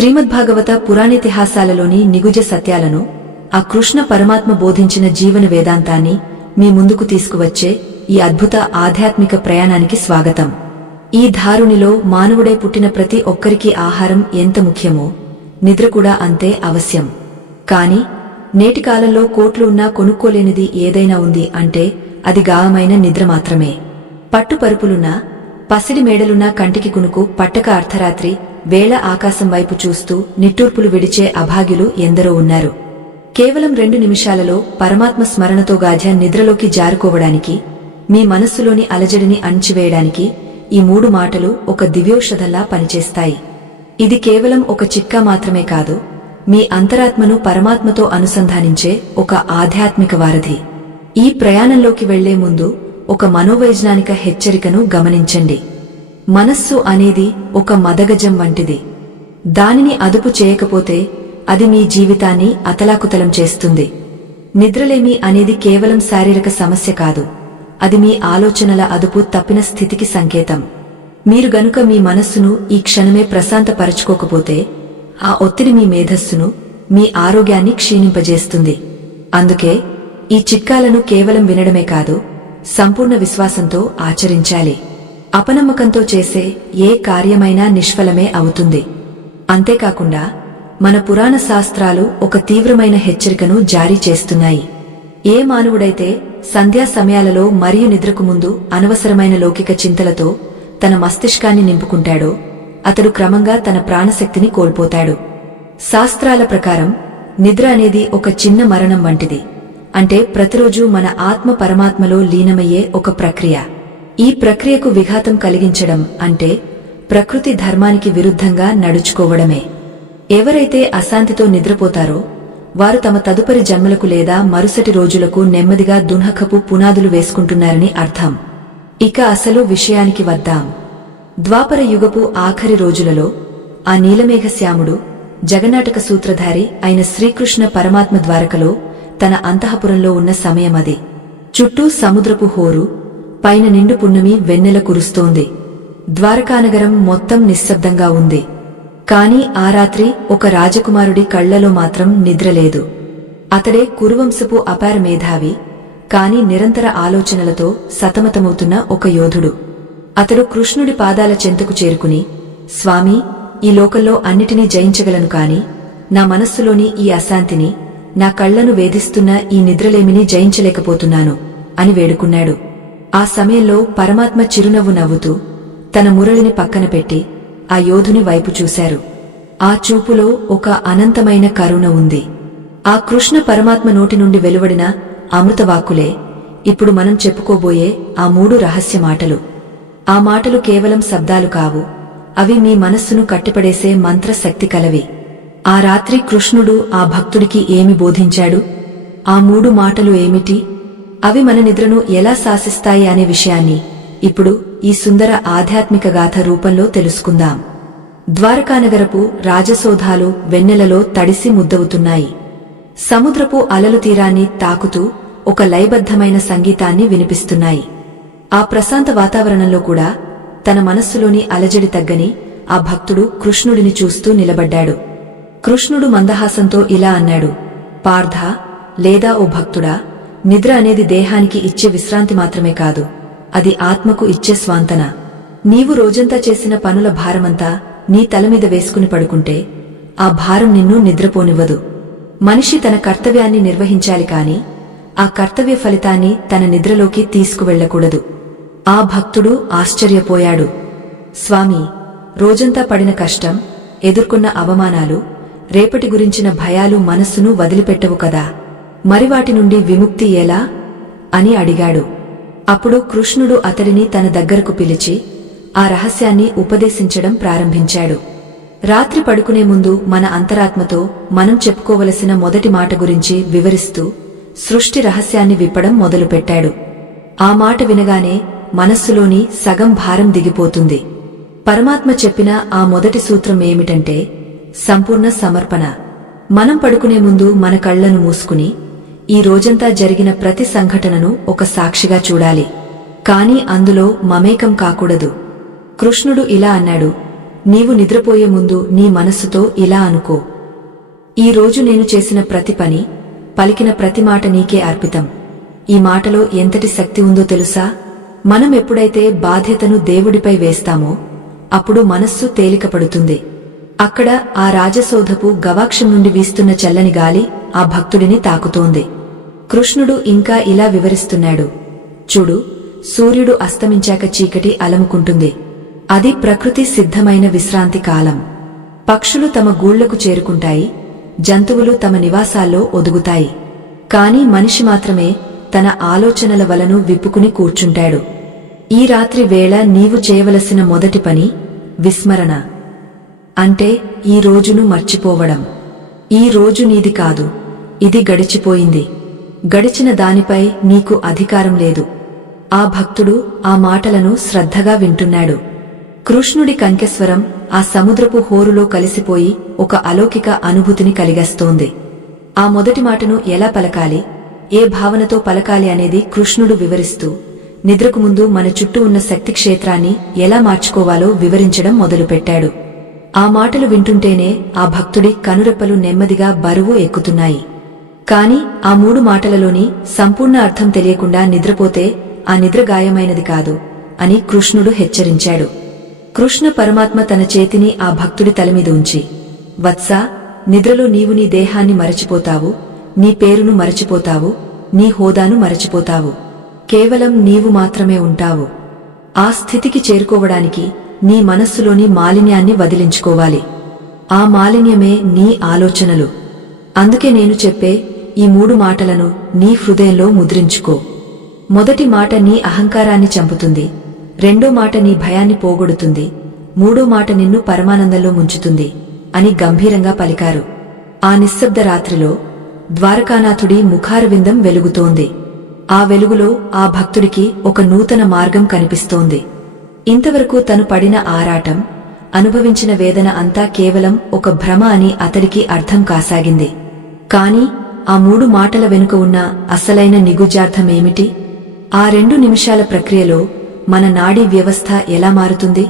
శ్రీమద్భాగవత పురాణేతిహాసాలలోని నిగుజ సత్యాలను ఆ కృష్ణ పరమాత్మ బోధించిన జీవన వేదాంతాన్ని మీ ముందుకు తీసుకువచ్చే ఈ అద్భుత ఆధ్యాత్మిక ప్రయాణానికి స్వాగతం. ఈ ధారునిలో మానవుడై పుట్టిన ప్రతి ఒక్కరికి ఆహారం ఎంత ముఖ్యమో నిద్ర కూడా అంతే అవశ్యం. కాని నేటి కాలంలో కోట్లు ఉన్నా కొనుక్కోలేనిది ఏదైనా ఉంది అంటే అది గాఢమైన నిద్ర మాత్రమే. పట్టుపరుపులున్నా పసిడి మేడలున్నా కంటికి కునుకు పట్టక అర్ధరాత్రి వేళ ఆకాశం వైపు చూస్తూ నిట్టూర్పులు విడిచే అభాగ్యులు ఎందరో ఉన్నారు. కేవలం 2 నిమిషాలలో పరమాత్మ స్మరణతో గాఢ నిద్రలోకి జారుకోవడానికి, మీ మనస్సులోని అలజడిని అణిచివేయడానికి ఈ 3 మాటలు ఒక దివ్యౌషధంలా పనిచేస్తాయి. ఇది కేవలం ఒక చిట్కా మాత్రమే కాదు, మీ అంతరాత్మను పరమాత్మతో అనుసంధానించే ఒక ఆధ్యాత్మిక వారధి. ఈ ప్రయాణంలోకి వెళ్లే ముందు ఒక మనోవైజ్ఞానిక హెచ్చరికను గమనించండి. మనస్సు అనేది ఒక మదగజం వంటిది. దానిని అదుపు చేయకపోతే అది మీ జీవితాన్ని అతలాకుతలం చేస్తుంది. నిద్రలేమి అనేది కేవలం శారీరక సమస్య కాదు, అది మీ ఆలోచనల అదుపు తప్పిన స్థితికి సంకేతం. మీరు గనుక మీ మనస్సును ఈ క్షణమే ప్రశాంతపరచుకోకపోతే ఆ ఒత్తిడి మీ మేధస్సును, మీ ఆరోగ్యాన్ని క్షీణింపజేస్తుంది. అందుకే ఈ చిట్కాలను కేవలం వినడమే కాదు, సంపూర్ణ విశ్వాసంతో ఆచరించాలి. అపనమ్మకంతో చేసే ఏ కార్యమైనా నిష్ఫలమే అవుతుంది. అంతేకాకుండా మన పురాణ శాస్త్రాలు ఒక తీవ్రమైన హెచ్చరికను జారీ చేస్తున్నాయి. ఏ మానవుడైతే సంధ్యా సమయాలలో మరియు నిద్రకు ముందు అనవసరమైన లౌకిక చింతలతో తన మస్తిష్కాన్ని నింపుకుంటాడో అతడు క్రమంగా తన ప్రాణశక్తిని కోల్పోతాడు. శాస్త్రాల ప్రకారం నిద్ర అనేది ఒక చిన్న మరణం వంటిది. అంటే ప్రతిరోజు మన ఆత్మ పరమాత్మలో లీనమయ్యే ఒక ప్రక్రియ. ఈ ప్రక్రియకు విఘాతం కలిగించడం అంటే ప్రకృతి ధర్మానికి విరుద్ధంగా నడుచుకోవడమే. ఎవరైతే అశాంతితో నిద్రపోతారో వారు తమ తదుపరి జన్మలకు లేదా మరుసటి రోజులకు నెమ్మదిగా దున్హకపు పునాదులు వేసుకుంటున్నారని అర్థం. ఇక అసలు విషయానికి వద్దాం. ద్వాపర యుగపు ఆఖరి రోజులలో ఆ నీలమేఘశ్యాముడు జగన్నాటక సూత్రధారి అయిన శ్రీకృష్ణ పరమాత్మ ద్వారకలో తన అంతఃపురంలో ఉన్న సమయమది. చుట్టూ సముద్రపు హోరు, పైన నిండు పున్నమి వెన్నెల కురుస్తోంది. ద్వారకానగరం మొత్తం నిశ్శబ్దంగా ఉంది. కాని ఆ రాత్రి ఒక రాజకుమారుడి కళ్లలో మాత్రం నిద్రలేదు. అతడే కురువంశపు అపార మేధావి, కాని నిరంతర ఆలోచనలతో సతమతమవుతున్న ఒక యోధుడు. అతడు కృష్ణుడి పాదాల చెంతకు చేరుకుని, స్వామీ, ఈ లోకంలో అన్నిటినీ జయించగలను కాని నా మనస్సులోని ఈ అశాంతిని, నా కళ్లను వేధిస్తున్న ఈ నిద్రలేమిని జయించలేకపోతున్నాను అని వేడుకున్నాడు. ఆ సమయంలో పరమాత్మ చిరునవ్వు నవ్వుతూ తన మురళిని పక్కన పెట్టి ఆ యోధుని వైపు చూశారు. ఆ చూపులో ఒక అనంతమైన కరుణ ఉంది. ఆ కృష్ణ పరమాత్మ నోటి నుండి వెలువడిన అమృతవాక్కులే ఇప్పుడు మనం చెప్పుకోబోయే ఆ 3 రహస్య మాటలు. ఆ మాటలు కేవలం శబ్దాలు కావు, అవి మీ మనస్సును కట్టిపడేసే మంత్రశక్తి కలవి. ఆ రాత్రి కృష్ణుడు ఆ భక్తుడికి ఏమి బోధించాడు? ఆ 3 మాటలు ఏమిటి? అవి మన నిద్రను ఎలా శాసిస్తాయి అనే విషయాన్ని ఇప్పుడు ఈ సుందర ఆధ్యాత్మిక గాథ రూపంలో తెలుసుకుందాం. ద్వారకానగరపు రాజసౌధాలు వెన్నెలలో తడిసి ముద్దవుతున్నాయి. సముద్రపు అలలు తీరాన్ని తాకుతూ ఒక లయబద్ధమైన సంగీతాన్ని వినిపిస్తున్నాయి. ఆ ప్రశాంత వాతావరణంలో కూడా తన మనస్సులోని అలజడి తగ్గని ఆ భక్తుడు కృష్ణుడిని చూస్తూ నిలబడ్డాడు. కృష్ణుడు మందహాసంతో ఇలా అన్నాడు, పార్థ, లేదా ఓ భక్తుడా, నిద్ర అనేది దేహానికి ఇచ్చే విశ్రాంతి మాత్రమే కాదు, అది ఆత్మకు ఇచ్చే స్వాంతన. నీవు రోజంతా చేసిన పనుల భారమంతా నీ తలమీద వేసుకుని పడుకుంటే ఆ భారం నిన్ను నిద్రపోనివ్వదు. మనిషి తన కర్తవ్యాన్ని నిర్వహించాలి కాని ఆ కర్తవ్య ఫలితాన్ని తన నిద్రలోకి తీసుకువెళ్లకూడదు. ఆ భక్తుడు ఆశ్చర్యపోయాడు. స్వామీ, రోజంతా పడిన కష్టం, ఎదుర్కొన్న అవమానాలు, రేపటి గురించిన భయాలు మనస్సును వదిలిపెట్టవు కదా, మరి వాటి నుండి విముక్తి ఎలా అని అడిగాడు. అప్పుడు కృష్ణుడు అతడిని తన దగ్గరకు పిలిచి ఆ రహస్యాన్ని ఉపదేశించడం ప్రారంభించాడు. రాత్రి పడుకునే ముందు మన అంతరాత్మతో మనం చెప్పుకోవలసిన మొదటి మాట గురించి వివరిస్తూ సృష్టి రహస్యాన్ని విప్పడం మొదలుపెట్టాడు. ఆ మాట వినగానే మనస్సులోని సగం భారం దిగిపోతుంది. పరమాత్మ చెప్పిన ఆ మొదటి సూత్రం ఏమిటంటే సంపూర్ణ సమర్పణ. మనం పడుకునే ముందు మన కళ్లను మూసుకుని ఈ రోజంతా జరిగిన ప్రతి సంఘటనను ఒక సాక్షిగా చూడాలి, కాని అందులో మమేకం కాకూడదు. కృష్ణుడు ఇలా అన్నాడు, నీవు నిద్రపోయే ముందు నీ మనస్సుతో ఇలా అనుకో, ఈ రోజు నేను చేసిన ప్రతి పని, పలికిన ప్రతి మాట నీకే అర్పితం. ఈ మాటలో ఎంతటి శక్తి ఉందో తెలుసా? మనం ఎప్పుడైతే బాధ్యతను దేవుడిపై వేస్తామో అప్పుడు మనస్సు తేలికపడుతుంది. అక్కడ ఆ రాజసౌధపు గవాక్షం నుండి వీస్తున్న చల్లని గాలి ఆ భక్తుడిని తాకుతోంది. కృష్ణుడు ఇంకా ఇలా వివరిస్తున్నాడు, చూడు, సూర్యుడు అస్తమించాక చీకటి అలముకుంటుంది. అది ప్రకృతి సిద్ధమైన విశ్రాంతి కాలం. పక్షులు తమ గూళ్లకు చేరుకుంటాయి, జంతువులు తమ నివాసాల్లో ఒదుగుతాయి. కాని మనిషి మాత్రమే తన ఆలోచనల వలను విప్పుకుని కూర్చుంటాడు. ఈ రాత్రి వేళ నీవు చేయవలసిన మొదటి పని విస్మరణ. అంటే ఈ రోజును మర్చిపోవడం. ఈ రోజు నీది కాదు, ఇది గడిచిపోయింది. గడిచిన దానిపై నీకు అధికారం లేదు. ఆ భక్తుడు ఆ మాటలను శ్రద్ధగా వింటున్నాడు. కృష్ణుడి కంఠస్వరం ఆ సముద్రపు హోరులో కలిసిపోయి ఒక అలౌకిక అనుభూతిని కలిగస్తోంది. ఆ మొదటి మాటను ఎలా పలకాలి, ఏ భావనతో పలకాలి అనేది కృష్ణుడు వివరిస్తూ నిద్రకు ముందు మన చుట్టూ ఉన్న శక్తి క్షేత్రాన్ని ఎలా మార్చుకోవాలో వివరించడం మొదలుపెట్టాడు. ఆ మాటలు వింటుంటేనే ఆ భక్తుడి కనురెప్పలు నెమ్మదిగా బరువు ఎక్కుతున్నాయి. కాని ఆ 3 మాటలలోని సంపూర్ణ అర్థం తెలియకుండా నిద్రపోతే ఆ నిద్ర గాయమైనది కాదు అని కృష్ణుడు హెచ్చరించాడు. కృష్ణ పరమాత్మ తన చేతిని ఆ భక్తుడి తలమీద ఉంచి, వత్సా, నిద్రలో నీవు నీ దేహాన్ని మరచిపోతావు, నీ పేరును మరచిపోతావు, నీ హోదాను మరచిపోతావు. కేవలం నీవు మాత్రమే ఉంటావు. ఆ స్థితికి చేరుకోవడానికి నీ మనస్సులోని మాలిన్యాన్ని వదిలించుకోవాలి. ఆ మాలిన్యమే నీ ఆలోచనలు. అందుకే నేను చెప్పే ఈ 3 మాటలను నీ హృదయంలో ముద్రించుకో. మొదటి మాట నీ అహంకారాన్ని చంపుతుంది, రెండో మాట నీ భయాన్ని పోగొడుతుంది, మూడో మాట నిన్ను పరమానందంలో ముంచుతుంది అని గంభీరంగా పలికారు. ఆ నిశ్శబ్ద రాత్రిలో ద్వారకానాథుడి ముఖారవిందం వెలుగుతోంది. ఆ వెలుగులో ఆ భక్తుడికి ఒక నూతన మార్గం కనిపిస్తోంది. ఇంతవరకు తను పడిన ఆరాటం, అనుభవించిన వేదన అంతా కేవలం ఒక భ్రమ అని అతడికి అర్థం కాసాగింది. కాని ఆ 3 మాటల వెనుక ఉన్న అసలైన నిగూఢార్థమేమిటి? ఆ 2 నిమిషాల ప్రక్రియలో మన నాడీ వ్యవస్థ ఎలా మారుతుంది?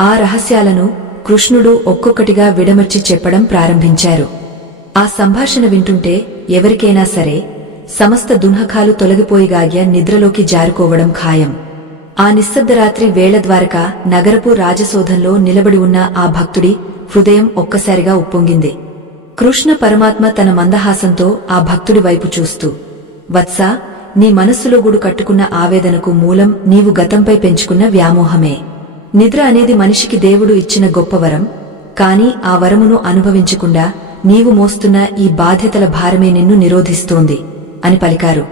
ఆ రహస్యాలను కృష్ణుడు ఒక్కొక్కటిగా విడమర్చి చెప్పడం ప్రారంభించారు. ఆ సంభాషణ వింటుంటే ఎవరికైనా సరే సమస్త దుఃఖాలు తొలగిపోయిగాగ్య నిద్రలోకి జారుకోవడం ఖాయం. ఆ నిశ్శబ్దరాత్రి వేళ ద్వారకా నగరపు రాజసౌధంలో నిలబడి ఉన్న ఆ భక్తుడి హృదయం ఒక్కసారిగా ఉప్పొంగింది. కృష్ణ పరమాత్మ తన మందహాసంతో ఆ భక్తుడి వైపు చూస్తూ, వత్సా, నీ మనస్సులో గూడు కట్టుకున్న ఆవేదనకు మూలం నీవు గతంపై పెంచుకున్న వ్యామోహమే. నిద్ర అనేది మనిషికి దేవుడు ఇచ్చిన గొప్ప వరం. కాని ఆ వరమును అనుభవించకుండా నీవు మోస్తున్న ఈ బాధ్యతల భారమే నిన్ను నిరోధిస్తోంది అని పలికారు.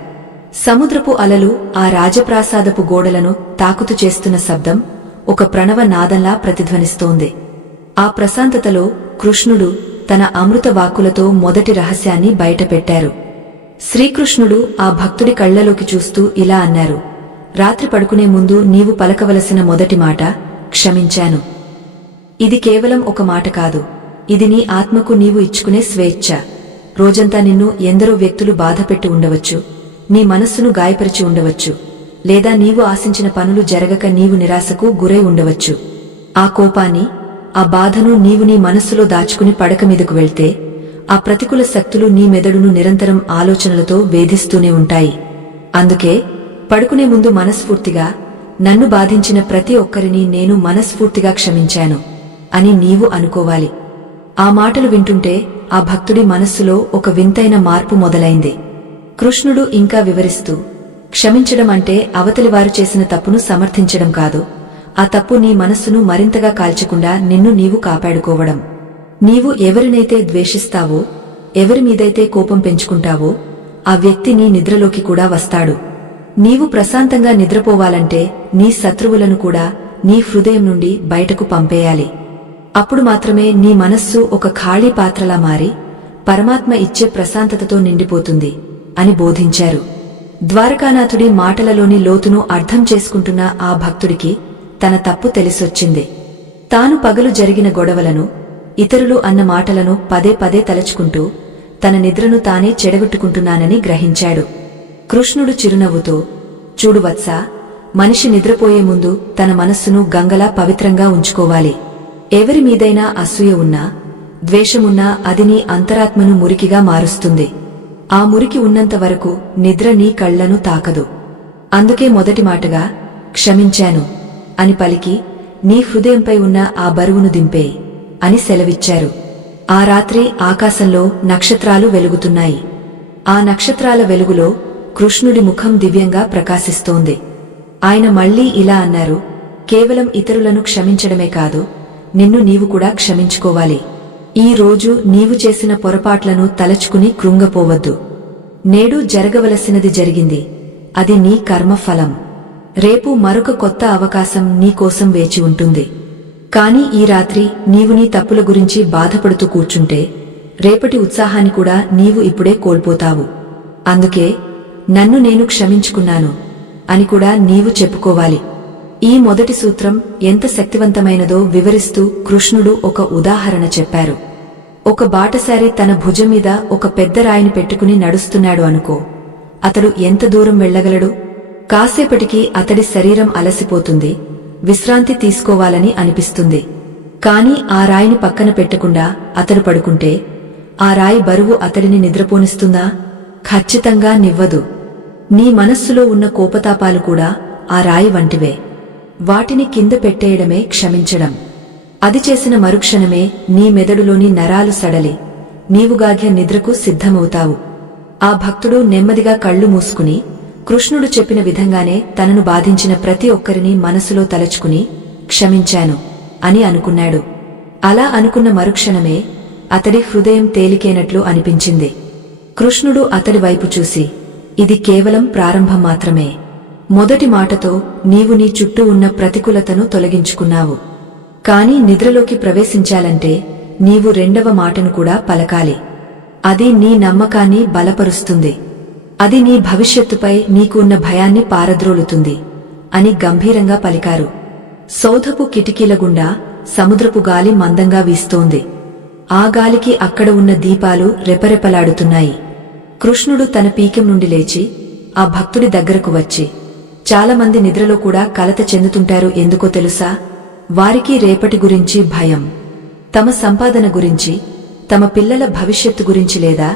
సముద్రపు అలలు ఆ రాజప్రాసాదపు గోడలను తాకుతు చేస్తున్న శబ్దం ఒక ప్రణవ నాదంలా ప్రతిధ్వనిస్తోంది. ఆ ప్రశాంతతలో కృష్ణుడు తన అమృత వాక్కులతో మొదటి రహస్యాన్ని బయటపెట్టారు. శ్రీకృష్ణుడు ఆ భక్తుడి కళ్లలోకి చూస్తూ ఇలా అన్నారు, రాత్రి పడుకునే ముందు నీవు పలకవలసిన మొదటి మాట క్షమించాను. ఇది కేవలం ఒక మాట కాదు, ఇది నీ ఆత్మకు నీవు ఇచ్చుకునే స్వేచ్ఛ. రోజంతా నిన్ను ఎందరో వ్యక్తులు బాధపెట్టి ఉండవచ్చు, నీ మనస్సును గాయపరిచి ఉండవచ్చు, లేదా నీవు ఆశించిన పనులు జరగక నీవు నిరాశకు గురై ఉండవచ్చు. ఆ కోపాన్ని, ఆ బాధను నీవు నీ మనస్సులో దాచుకుని పడక మీదకు వెళ్తే ఆ ప్రతికూల శక్తులు నీ మెదడును నిరంతరం ఆలోచనలతో వేధిస్తూనే ఉంటాయి. అందుకే పడుకునే ముందు మనస్ఫూర్తిగా, నన్ను బాధించిన ప్రతి ఒక్కరిని నేను మనస్ఫూర్తిగా క్షమించాను అని నీవు అనుకోవాలి. ఆ మాటలు వింటుంటే ఆ భక్తుడి మనస్సులో ఒక వింతైన మార్పు మొదలైంది. కృష్ణుడు ఇంకా వివరిస్తూ, క్షమించడం అంటే అవతలివారు చేసిన తప్పును సమర్థించడం కాదు, ఆ తప్పు నీ మనస్సును మరింతగా కాల్చకుండా నిన్ను నీవు కాపాడుకోవడం. నీవు ఎవరినైతే ద్వేషిస్తావో, ఎవరిమీదైతే కోపం పెంచుకుంటావో ఆ వ్యక్తి నీ నిద్రలోకి కూడా వస్తాడు. నీవు ప్రశాంతంగా నిద్రపోవాలంటే నీ శత్రువులను కూడా నీ హృదయం నుండి బయటకు పంపేయాలి. అప్పుడు మాత్రమే నీ మనస్సు ఒక ఖాళీ పాత్రలా మారి పరమాత్మ ఇచ్చే ప్రశాంతతతో నిండిపోతుంది అని బోధించారు. ద్వారకానాథుడి మాటలలోని లోతును అర్థం చేసుకుంటున్న ఆ భక్తుడికి తన తప్పు తెలిసొచ్చింది. తాను పగలు జరిగిన గొడవలను, ఇతరులు అన్న మాటలను పదే పదే తలచుకుంటూ తన నిద్రను తానే చెడగొట్టుకుంటున్నానని గ్రహించాడు. కృష్ణుడు చిరునవ్వుతో, చూడు వత్సా, మనిషి నిద్రపోయే ముందు తన మనస్సును గంగలా పవిత్రంగా ఉంచుకోవాలి. ఎవరి మీదైనా అసూయ ఉన్నా, ద్వేషమున్నా అది నీ అంతరాత్మను మురికిగా మారుస్తుంది. ఆ మురికి ఉన్నంత వరకు నిద్ర నీ కళ్లను తాకదు. అందుకే మొదటి మాటగా క్షమించాను అని పలికి నీ హృదయంపై ఉన్న ఆ బరువును దింపేయి అని సెలవిచ్చారు. ఆ రాత్రి ఆకాశంలో నక్షత్రాలు వెలుగుతున్నాయి. ఆ నక్షత్రాల వెలుగులో కృష్ణుడి ముఖం దివ్యంగా ప్రకాశిస్తోంది. ఆయన మళ్లీ ఇలా అన్నారు, కేవలం ఇతరులను క్షమించడమే కాదు, నిన్ను నీవు కూడా క్షమించుకోవాలి. ఈ రోజు నీవు చేసిన పొరపాట్లను తలచుకుని కృంగపోవద్దు. నేడు జరగవలసినది జరిగింది, అది నీ కర్మఫలం. రేపు మరొక కొత్త అవకాశం నీకోసం వేచి ఉంటుంది. కాని ఈ రాత్రి నీవు నీ తప్పుల గురించి బాధపడుతూ కూర్చుంటే రేపటి ఉత్సాహాన్ని కూడా నీవు ఇప్పుడే కోల్పోతావు. అందుకే నన్ను నేను క్షమించుకున్నాను అని కూడా నీవు చెప్పుకోవాలి. ఈ మొదటి సూత్రం ఎంత శక్తివంతమైనదో వివరిస్తూ కృష్ణుడు ఒక ఉదాహరణ చెప్పారు. ఒక బాటసారి తన భుజం మీద ఒక పెద్ద రాయిని పెట్టుకుని నడుస్తున్నాడు అనుకో. అతడు ఎంత దూరం వెళ్లగలడు? కాసేపటికి అతడి శరీరం అలసిపోతుంది, విశ్రాంతి తీసుకోవాలని అనిపిస్తుంది. కాని ఆ రాయిని పక్కన పెట్టకుండా అతడు పడుకుంటే ఆ రాయి బరువు అతడిని నిద్రపోనిస్తుందా? ఖచ్చితంగా నివ్వదు. నీ మనస్సులో ఉన్న కోపతాపాలు కూడా ఆ రాయి వంటివే. వాటిని కింద పెట్టేయడమే క్షమించడం. అది చేసిన మరుక్షణమే నీ మెదడులోని నరాలు సడలి నీవుగాగ్య నిద్రకు సిద్ధమవుతావు. ఆ భక్తుడు నెమ్మదిగా కళ్ళు మూసుకుని కృష్ణుడు చెప్పిన విధంగానే తనను బాధించిన ప్రతి ఒక్కరిని మనసులో తలచుకుని క్షమించాను అని అనుకున్నాడు. అలా అనుకున్న మరుక్షణమే అతడి హృదయం తేలికేనట్లు అనిపించింది. కృష్ణుడు అతడి వైపు చూసి, ఇది కేవలం ప్రారంభం మాత్రమే. మొదటి మాటతో నీవు నీ చుట్టూ ఉన్న ప్రతికూలతను తొలగించుకున్నావు. కాని నిద్రలోకి ప్రవేశించాలంటే నీవు రెండవ మాటను కూడా పలకాలి. అది నీ నమ్మకాన్ని బలపరుస్తుంది. అది నీ భవిష్యత్తుపై నీకు ఉన్న భయాన్ని పారద్రోలుతుంది అని గంభీరంగా పలికారు. సౌధపు కిటికీల గుండా సముద్రపు గాలి మందంగా వీస్తోంది. ఆ గాలికి అక్కడ ఉన్న దీపాలు రెపరెపలాడుతున్నాయి. కృష్ణుడు తన పీకెం నుండి లేచి ఆ భక్తుడి దగ్గరకు వచ్చి, చాలామంది నిద్రలో కూడా కలత చెందుతుంటారు, ఎందుకో తెలుసా? వారికి రేపటి గురించి భయం, తమ సంపాదన గురించి, తమ పిల్లల భవిష్యత్తు గురించి లేదా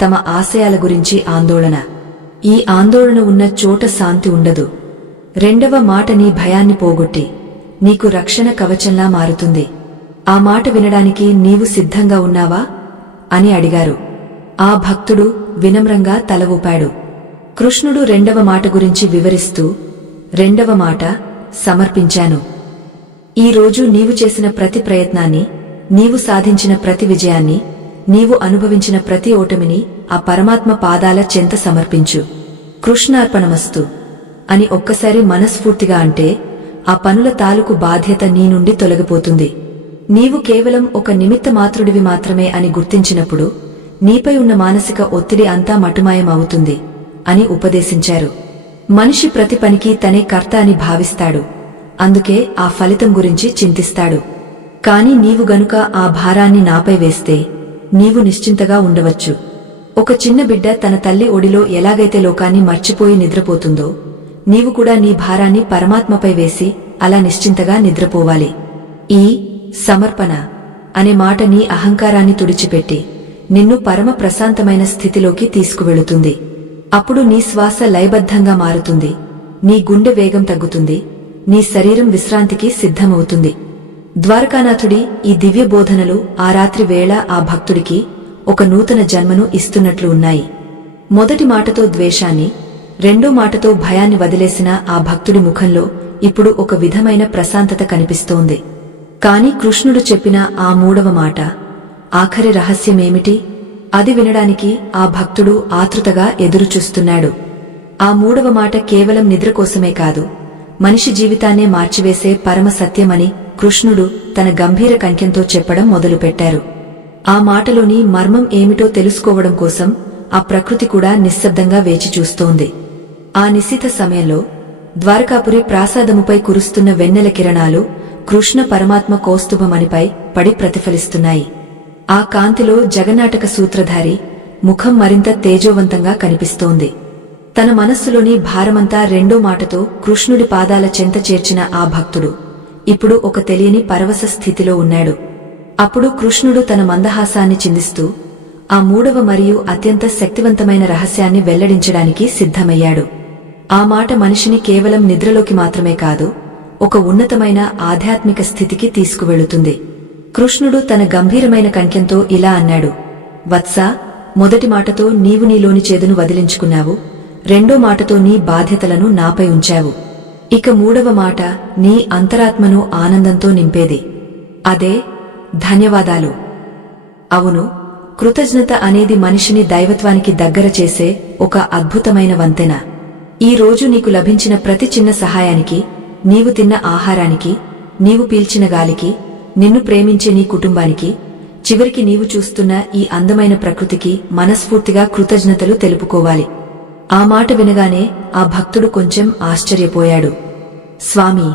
తమ ఆశయాల గురించి ఆందోళన. ఈ ఆందోళన ఉన్న చోట శాంతి ఉండదు. రెండవ మాట నీ భయాన్ని పోగొట్టి నీకు రక్షణ కవచంలా మారుతుంది. ఆ మాట వినడానికి నీవు సిద్ధంగా ఉన్నావా అని అడిగారు. ఆ భక్తుడు వినమ్రంగా తల ఊపాడు. కృష్ణుడు రెండవ మాట గురించి వివరిస్తూ, రెండవ మాట సమర్పించాను. ఈ రోజు నీవు చేసిన ప్రతి ప్రయత్నాన్ని, నీవు సాధించిన ప్రతి విజయాన్ని, నీవు అనుభవించిన ప్రతి ఓటమిని ఆ పరమాత్మ పాదాల చెంత సమర్పించు. కృష్ణార్పణమస్తు అని ఒక్కసారి మనస్ఫూర్తిగా అంటే ఆ పనుల తాలూకు బాధ్యత నీ నుండి తొలగిపోతుంది. నీవు కేవలం ఒక నిమిత్త మాత్రుడివి మాత్రమే అని గుర్తించినప్పుడు నీపై ఉన్న మానసిక ఒత్తిడి అంతా మటుమాయం అవుతుంది అని ఉపదేశించారు. మనిషి ప్రతి పనికి తనే కర్త అని భావిస్తాడు. అందుకే ఆ ఫలితం గురించి చింతిస్తాడు. కాని నీవు గనుక ఆ భారాన్ని నాపై వేస్తే నీవు నిశ్చింతగా ఉండవచ్చు. ఒక చిన్న బిడ్డ తన తల్లి ఒడిలో ఎలాగైతే లోకాన్ని మర్చిపోయి నిద్రపోతుందో, నీవు కూడా నీ భారాన్ని పరమాత్మపై వేసి అలా నిశ్చింతగా నిద్రపోవాలి. ఈ సమర్పణ అనే మాట నీ అహంకారాన్ని తుడిచిపెట్టి నిన్ను పరమ ప్రశాంతమైన స్థితిలోకి తీసుకువెళుతుంది. అప్పుడు నీ శ్వాస లయబద్ధంగా మారుతుంది, నీ గుండె వేగం తగ్గుతుంది, నీ శరీరం విశ్రాంతికి సిద్ధమవుతుంది. ద్వారకానాథుడి ఈ దివ్య బోధనలు ఆ రాత్రి వేళ ఆ భక్తుడికి ఒక నూతన జన్మను ఇస్తున్నట్లు ఉన్నాయి. మొదటి మాటతో ద్వేషాన్ని, రెండో మాటతో భయాన్ని వదిలేసిన ఆ భక్తుడి ముఖంలో ఇప్పుడు ఒక విధమైన ప్రశాంతత కనిపిస్తోంది. కాని కృష్ణుడు చెప్పిన ఆ మూడవ మాట, ఆఖరి రహస్యమేమిటి? అది వినడానికి ఆ భక్తుడు ఆతృతగా ఎదురుచూస్తున్నాడు. ఆ మూడవ మాట కేవలం నిద్ర కోసమే కాదు, మనిషి జీవితాన్నే మార్చివేసే పరమ సత్యమని కృష్ణుడు తన గంభీర కంఠంతో చెప్పడం మొదలుపెట్టారు. ఆ మాటలోని మర్మం ఏమిటో తెలుసుకోవడం కోసం ఆ ప్రకృతి కూడా నిశ్శబ్దంగా వేచి చూస్తోంది. ఆ నిశీత సమయంలో ద్వారకాపురి ప్రాసాదముపై కురుస్తున్న వెన్నెల కిరణాలు కృష్ణ పరమాత్మ కౌస్తుభమణిపై పడి ప్రతిఫలిస్తున్నాయి. ఆ కాంతిలో జగన్నాటక సూత్రధారి ముఖం మరింత తేజోవంతంగా కనిపిస్తోంది. తన మనస్సులోని భారమంతా రెండో మాటతో కృష్ణుడి పాదాల చెంత చేర్చిన ఆ భక్తుడు ఇప్పుడు ఒక తెలియని పరవశ స్థితిలో ఉన్నాడు. అప్పుడు కృష్ణుడు తన మందహాసాన్ని చిందిస్తూ ఆ మూడవ మరియు అత్యంత శక్తివంతమైన రహస్యాన్ని వెల్లడించడానికి సిద్ధమయ్యాడు. ఆ మాట మనిషిని కేవలం నిద్రలోకి మాత్రమే కాదు, ఒక ఉన్నతమైన ఆధ్యాత్మిక స్థితికి తీసుకువెళుతుంది. కృష్ణుడు తన గంభీరమైన కంఠంతో ఇలా అన్నాడు: వత్సా, మొదటి మాటతో నీవు నీలోని చేదును వదిలించుకున్నావు, రెండో మాటతో నీ బాధ్యతలను నాపై ఉంచావు. ఇక మూడవ మాట నీ అంతరాత్మను ఆనందంతో నింపేది. అదే ధన్యవాదాలు. అవును, కృతజ్ఞత అనేది మనిషిని దైవత్వానికి దగ్గర చేసే ఒక అద్భుతమైన వంతెన. ఈ రోజు నీకు లభించిన ప్రతి చిన్న సహాయానికి, నీవు తిన్న ఆహారానికి, నీవు పీల్చిన గాలికి, నిన్ను ప్రేమించే నీ కుటుంబానికి, చివరికి నీవు చూస్తున్న ఈ అందమైన ప్రకృతికి మనస్ఫూర్తిగా కృతజ్ఞతలు తెలుపుకోవాలి. ఆ మాట వినగానే ఆ భక్తుడు కొంచెం ఆశ్చర్యపోయాడు. స్వామీ,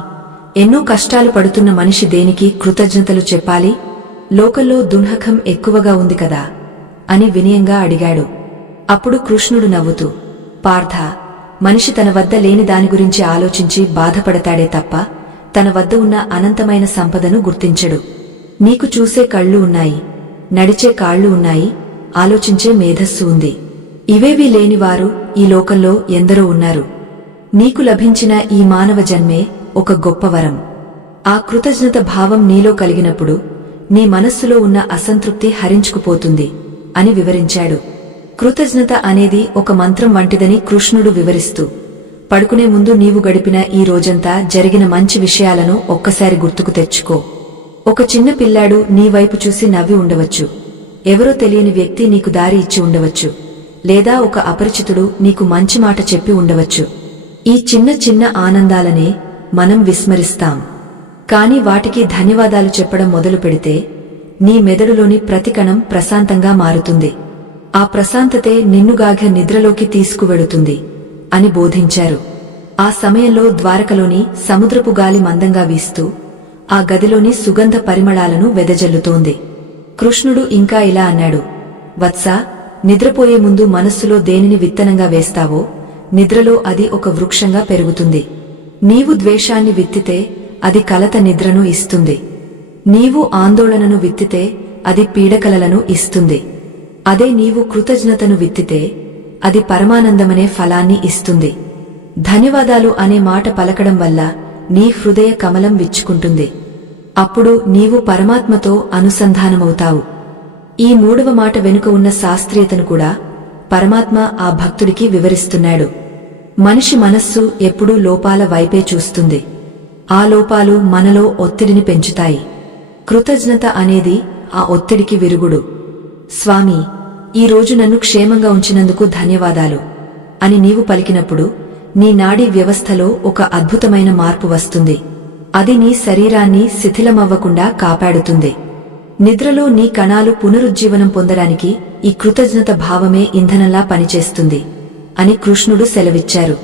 ఎన్నో కష్టాలు పడుతున్న మనిషి దేనికి కృతజ్ఞతలు చెప్పాలి? లోకంలో దున్హకం ఎక్కువగా ఉంది కదా అని వినయంగా అడిగాడు. అప్పుడు కృష్ణుడు నవ్వుతూ, పార్థ, మనిషి తన వద్ద లేని దాని గురించి ఆలోచించి బాధపడతాడే తప్ప తన వద్ద ఉన్న అనంతమైన సంపదను గుర్తించడు. నీకు చూసే కళ్ళు ఉన్నాయి, నడిచే కాళ్లు ఉన్నాయి, ఆలోచించే మేధస్సు ఉంది. ఇవేవీ లేనివారు ఈ లోకంలో ఎందరో ఉన్నారు. నీకు లభించిన ఈ మానవ జన్మే ఒక గొప్ప వరం. ఆ కృతజ్ఞత భావం నీలో కలిగినప్పుడు నీ మనస్సులో ఉన్న అసంతృప్తి హరించుకుపోతుంది అని వివరించాడు. కృతజ్ఞత అనేది ఒక మంత్రం వంటిదని కృష్ణుడు వివరిస్తూ, పడుకునే ముందు నీవు గడిపిన ఈ రోజంతా జరిగిన మంచి విషయాలను ఒక్కసారి గుర్తుకు తెచ్చుకో. ఒక చిన్న పిల్లాడు నీ వైపు చూసి నవ్వి ఉండవచ్చు, ఎవరో తెలియని వ్యక్తి నీకు దారి ఇచ్చి ఉండవచ్చు, లేదా ఒక అపరిచితుడు నీకు మంచి మాట చెప్పి ఉండవచ్చు. ఈ చిన్న చిన్న ఆనందాలనే మనం విస్మరిస్తాం. కాని వాటికి ధన్యవాదాలు చెప్పడం మొదలు పెడితే నీ మెదడులోని ప్రతి కణం ప్రశాంతంగా మారుతుంది. ఆ ప్రశాంతతే నిన్నుగాఘ నిద్రలోకి తీసుకువెడుతుంది అని బోధించారు. ఆ సమయంలో ద్వారకలోని సముద్రపు గాలి మందంగా వీస్తూ ఆ గదిలోని సుగంధ పరిమళాలను వెదజల్లుతోంది. కృష్ణుడు ఇంకా ఇలా అన్నాడు: వత్సా, నిద్రపోయే ముందు మనస్సులో దేనిని విత్తనంగా వేస్తావో నిద్రలో అది ఒక వృక్షంగా పెరుగుతుంది. నీవు ద్వేషాన్ని విత్తితే అది కలత నిద్రను ఇస్తుంది. నీవు ఆందోళనను విత్తితే అది పీడకలలను ఇస్తుంది. అదే నీవు కృతజ్ఞతను విత్తితే అది పరమానందమనే ఫలాన్ని ఇస్తుంది. ధన్యవాదాలు అనే మాట పలకడం వల్ల నీ హృదయ కమలం విచ్చుకుంటుంది. అప్పుడు నీవు పరమాత్మతో అనుసంధానమవుతావు. ఈ మూడవ మాట వెనుక ఉన్న శాస్త్రీయతను కూడా పరమాత్మ ఆ భక్తుడికి వివరిస్తున్నాడు. మనిషి మనస్సు ఎప్పుడూ లోపాల వైపే చూస్తుంది. ఆ లోపాలు మనలో ఒత్తిడిని పెంచుతాయి. కృతజ్ఞత అనేది ఆ ఒత్తిడికి విరుగుడు. స్వామీ, ఈ రోజు నన్ను క్షేమంగా ఉంచినందుకు ధన్యవాదాలు అని నీవు పలికినప్పుడు నీ నాడీ వ్యవస్థలో ఒక అద్భుతమైన మార్పు వస్తుంది. అది నీ శరీరాన్ని శిథిలమవ్వకుండా కాపాడుతుంది. నిద్రలో నీ కణాలు పునరుజ్జీవనం పొందడానికి ఈ కృతజ్ఞత భావమే ఇంధనంలా పనిచేస్తుంది అని కృష్ణుడు సెలవిచ్చారు.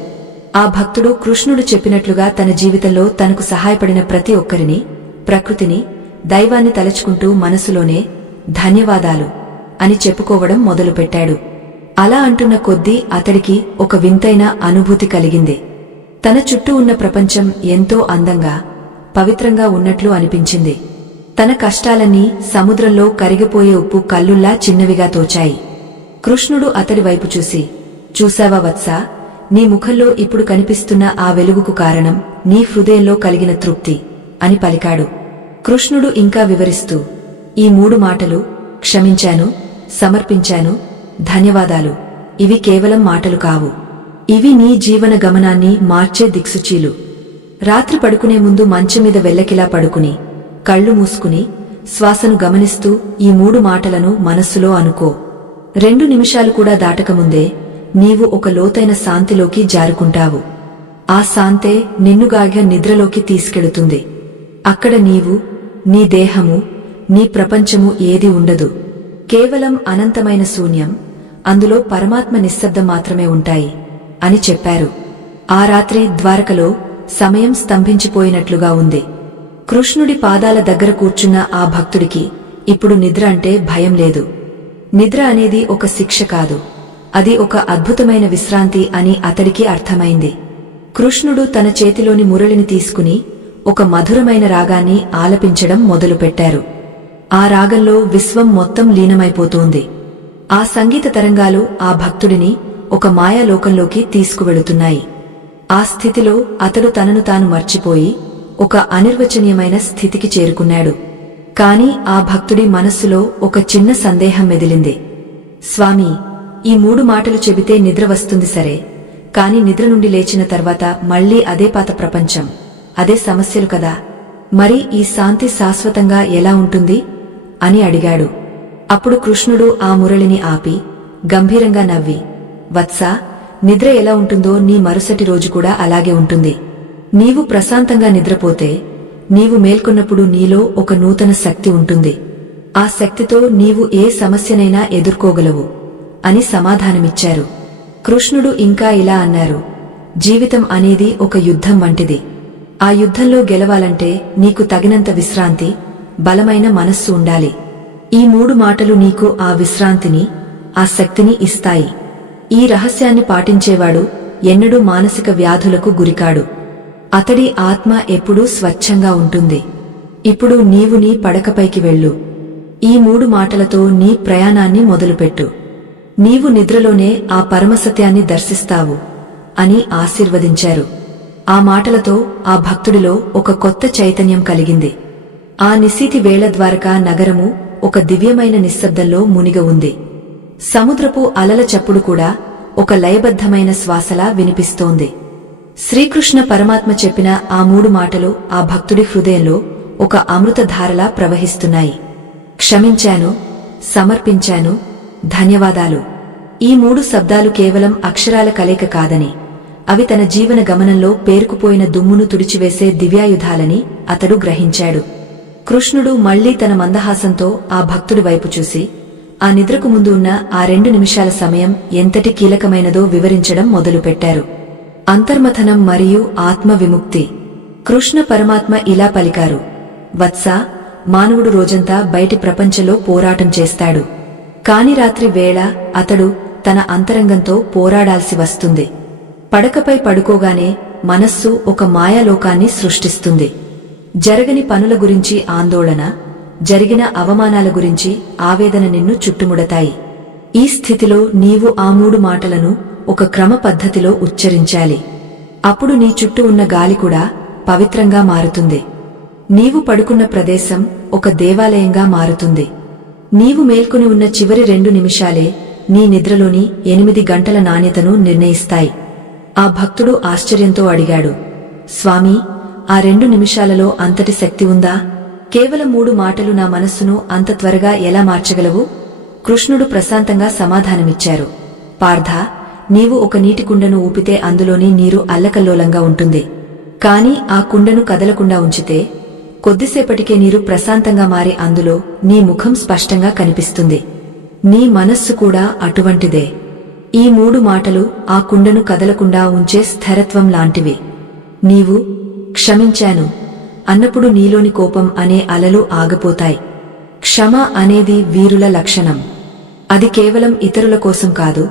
ఆ భక్తుడు కృష్ణుడు చెప్పినట్లుగా తన జీవితంలో తనకు సహాయపడిన ప్రతి ఒక్కరిని, ప్రకృతిని, దైవాన్ని తలుచుకుంటూ మనసులోనే ధన్యవాదాలు అని చెప్పుకోవడం మొదలుపెట్టాడు. అలా అంటున్న కొద్దీ అతడికి ఒక వింతైన అనుభూతి కలిగింది. తన చుట్టూ ఉన్న ప్రపంచం ఎంతో అందంగా, పవిత్రంగా ఉన్నట్లు అనిపించింది. తన కష్టాలన్నీ సముద్రంలో కరిగిపోయే ఉప్పు కల్లుల్లా చిన్నవిగా తోచాయి. కృష్ణుడు అతడి వైపు చూసి, చూశావా వత్సా, నీ ముఖంలో ఇప్పుడు కనిపిస్తున్న ఆ వెలుగుకు కారణం నీ హృదయంలో కలిగిన తృప్తి అని పలికాడు. కృష్ణుడు ఇంకా వివరిస్తూ, ఈ మూడు మాటలు, క్షమించాను, సమర్పించాను, ధన్యవాదాలు, ఇవి కేవలం మాటలు కావు. ఇవి నీ జీవన గమనాన్ని మార్చే దిక్సూచీలు. రాత్రి పడుకునే ముందు మంచం మీద వెల్లకిలా పడుకుని, కళ్ళు మూసుకుని, శ్వాసను గమనిస్తూ ఈ మూడు మాటలను మనస్సులో అనుకో. 2 నిమిషాలు కూడా దాటకముందే నీవు ఒక లోతైన శాంతిలోకి జారుకుంటావు. ఆ శాంతే నిన్నుగాఘ నిద్రలోకి తీసుకెళుతుంది. అక్కడ నీవు, నీ దేహము, నీ ప్రపంచము ఏదీ ఉండదు. కేవలం అనంతమైన శూన్యం, అందులో పరమాత్మ నిశ్శబ్దం మాత్రమే ఉంటాయి అని చెప్పారు. ఆ రాత్రి ద్వారకలో సమయం స్తంభించిపోయినట్లుగా ఉంది. కృష్ణుడి పాదాల దగ్గర కూర్చున్న ఆ భక్తుడికి ఇప్పుడు నిద్ర అంటే భయం లేదు. నిద్ర అనేది ఒక శిక్ష కాదు, అది ఒక అద్భుతమైన విశ్రాంతి అని అతడికి అర్థమైంది. కృష్ణుడు తన చేతిలోని మురళిని తీసుకుని ఒక మధురమైన రాగాన్ని ఆలపించడం మొదలుపెట్టారు. ఆ రాగంలో విశ్వం మొత్తం లీనమైపోతోంది. ఆ సంగీత తరంగాలు ఆ భక్తుడిని ఒక మాయాలోకంలోకి తీసుకువెళుతున్నాయి. ఆ స్థితిలో అతడు తనను తాను మర్చిపోయి ఒక అనిర్వచనీయమైన స్థితికి చేరుకున్నాడు. కాని ఆ భక్తుడి మనస్సులో ఒక చిన్న సందేహం మెదిలింది. స్వామీ, ఈ 3 మాటలు చెబితే నిద్ర వస్తుంది సరే, కాని నిద్ర నుండి లేచిన తర్వాత మళ్లీ అదే పాత ప్రపంచం, అదే సమస్యలు కదా, మరి ఈ శాంతి శాశ్వతంగా ఎలా ఉంటుంది అని అడిగాడు. అప్పుడు కృష్ణుడు ఆ మురళిని ఆపి గంభీరంగా నవ్వి, వత్సా, నిద్ర ఎలా ఉంటుందో నీ మరుసటి రోజు కూడా అలాగే ఉంటుంది. నీవు ప్రశాంతంగా నిద్రపోతే నీవు మేల్కొన్నప్పుడు నీలో ఒక నూతన శక్తి ఉంటుంది. ఆ శక్తితో నీవు ఏ సమస్యనైనా ఎదుర్కోగలవు అని సమాధానమిచ్చారు. కృష్ణుడు ఇంకా ఇలా అన్నారు, జీవితం అనేది ఒక యుద్ధం వంటిది. ఆ యుద్ధంలో గెలవాలంటే నీకు తగినంత విశ్రాంతి, బలమైన మనస్సు ఉండాలి. ఈ 3 మాటలు నీకు ఆ విశ్రాంతిని, ఆ శక్తిని ఇస్తాయి. ఈ రహస్యాన్ని పాటించేవాడు ఎన్నడూ మానసిక వ్యాధులకు గురికాడు. అతడి ఆత్మ ఎప్పుడూ స్వచ్ఛంగా ఉంటుంది. ఇప్పుడు నీవు నీ పడకపైకి వెళ్ళు. ఈ 3 మాటలతో నీ ప్రయాణాన్ని మొదలుపెట్టు. నీవు నిద్రలోనే ఆ పరమసత్యాన్ని దర్శిస్తావు అని ఆశీర్వదించారు. ఆ మాటలతో ఆ భక్తుడిలో ఒక కొత్త చైతన్యం కలిగింది. ఆ నిశీతి వేళ ద్వారకా నగరము ఒక దివ్యమైన నిశ్శబ్దంలో మునిగ ఉంది. సముద్రపు అలల చప్పుడు కూడా ఒక లయబద్ధమైన శ్వాసలా వినిపిస్తోంది. శ్రీకృష్ణ పరమాత్మ చెప్పిన ఆ 3 మాటలు ఆ భక్తుడి హృదయంలో ఒక అమృతధారలా ప్రవహిస్తున్నాయి. క్షమించాను, సమర్పించాను, ధన్యవాదాలు. ఈ 3 శబ్దాలు కేవలం అక్షరాల కలయిక కాదని, అవి తన జీవన గమనంలో పేరుకుపోయిన దుమ్మును తుడిచివేసే దివ్యాయుధాలని అతడు గ్రహించాడు. కృష్ణుడు మళ్లీ తన మందహాసంతో ఆ భక్తుడి వైపు చూసి ఆ నిద్రకు ముందు ఉన్న ఆ 2 నిమిషాల సమయం ఎంతటి కీలకమైనదో వివరించడం మొదలుపెట్టారు. అంతర్మథనం మరియు ఆత్మ విముక్తి. కృష్ణ పరమాత్మ ఇలా పలికారు, వత్సా, మానవుడు రోజంతా బయటి ప్రపంచంలో పోరాటం చేస్తాడు. కాని రాత్రి వేళ అతడు తన అంతరంగంతో పోరాడాల్సి వస్తుంది. పడకపై పడుకోగానే మనస్సు ఒక మాయాలోకాన్ని సృష్టిస్తుంది. జరగని పనుల గురించి ఆందోళన, జరిగిన అవమానాల గురించి ఆవేదన నిన్ను చుట్టుముడతాయి. ఈ స్థితిలో నీవు ఆ 3 మాటలను ఒక క్రమ పద్ధతిలో ఉచ్చరించాలి. అప్పుడు నీ చుట్టూ ఉన్న గాలి కూడా పవిత్రంగా మారుతుంది. నీవు పడుకున్న ప్రదేశం ఒక దేవాలయంగా మారుతుంది. నీవు మేల్కొని ఉన్న చివరి 2 నిమిషాలే నీ నిద్రలోని 8 గంటల నాణ్యతను నిర్ణయిస్తాయి. ఆ భక్తుడు ఆశ్చర్యంతో అడిగాడు, స్వామీ, ఆ 2 నిమిషాలలో అంతటి శక్తి ఉందా? కేవలం 3 మాటలు నా మనస్సును అంత త్వరగా ఎలా మార్చగలవు? కృష్ణుడు ప్రశాంతంగా సమాధానమిచ్చారు, పార్థా, నీవు ఒక నీటి కుండను ఊపితే అందులోని నీరు అల్లకల్లోలంగా ఉంటుంది. కాని ఆ కుండను కదలకుండా ఉంచితే కొద్దిసేపటికే నీరు ప్రశాంతంగా మారి అందులో నీ ముఖం స్పష్టంగా కనిపిస్తుంది. నీ మనస్సు కూడా అటువంటిదే. ఈ 3 మాటలు ఆ కుండను కదలకుండా ఉంచే స్థిరత్వం లాంటివి. నీవు క్షమించాను అన్నప్పుడు నీలోని కోపం అనే అలలు ఆగిపోతాయి. క్షమ అనేది వీరుల లక్షణం. అది కేవలం ఇతరుల కోసం కాదు,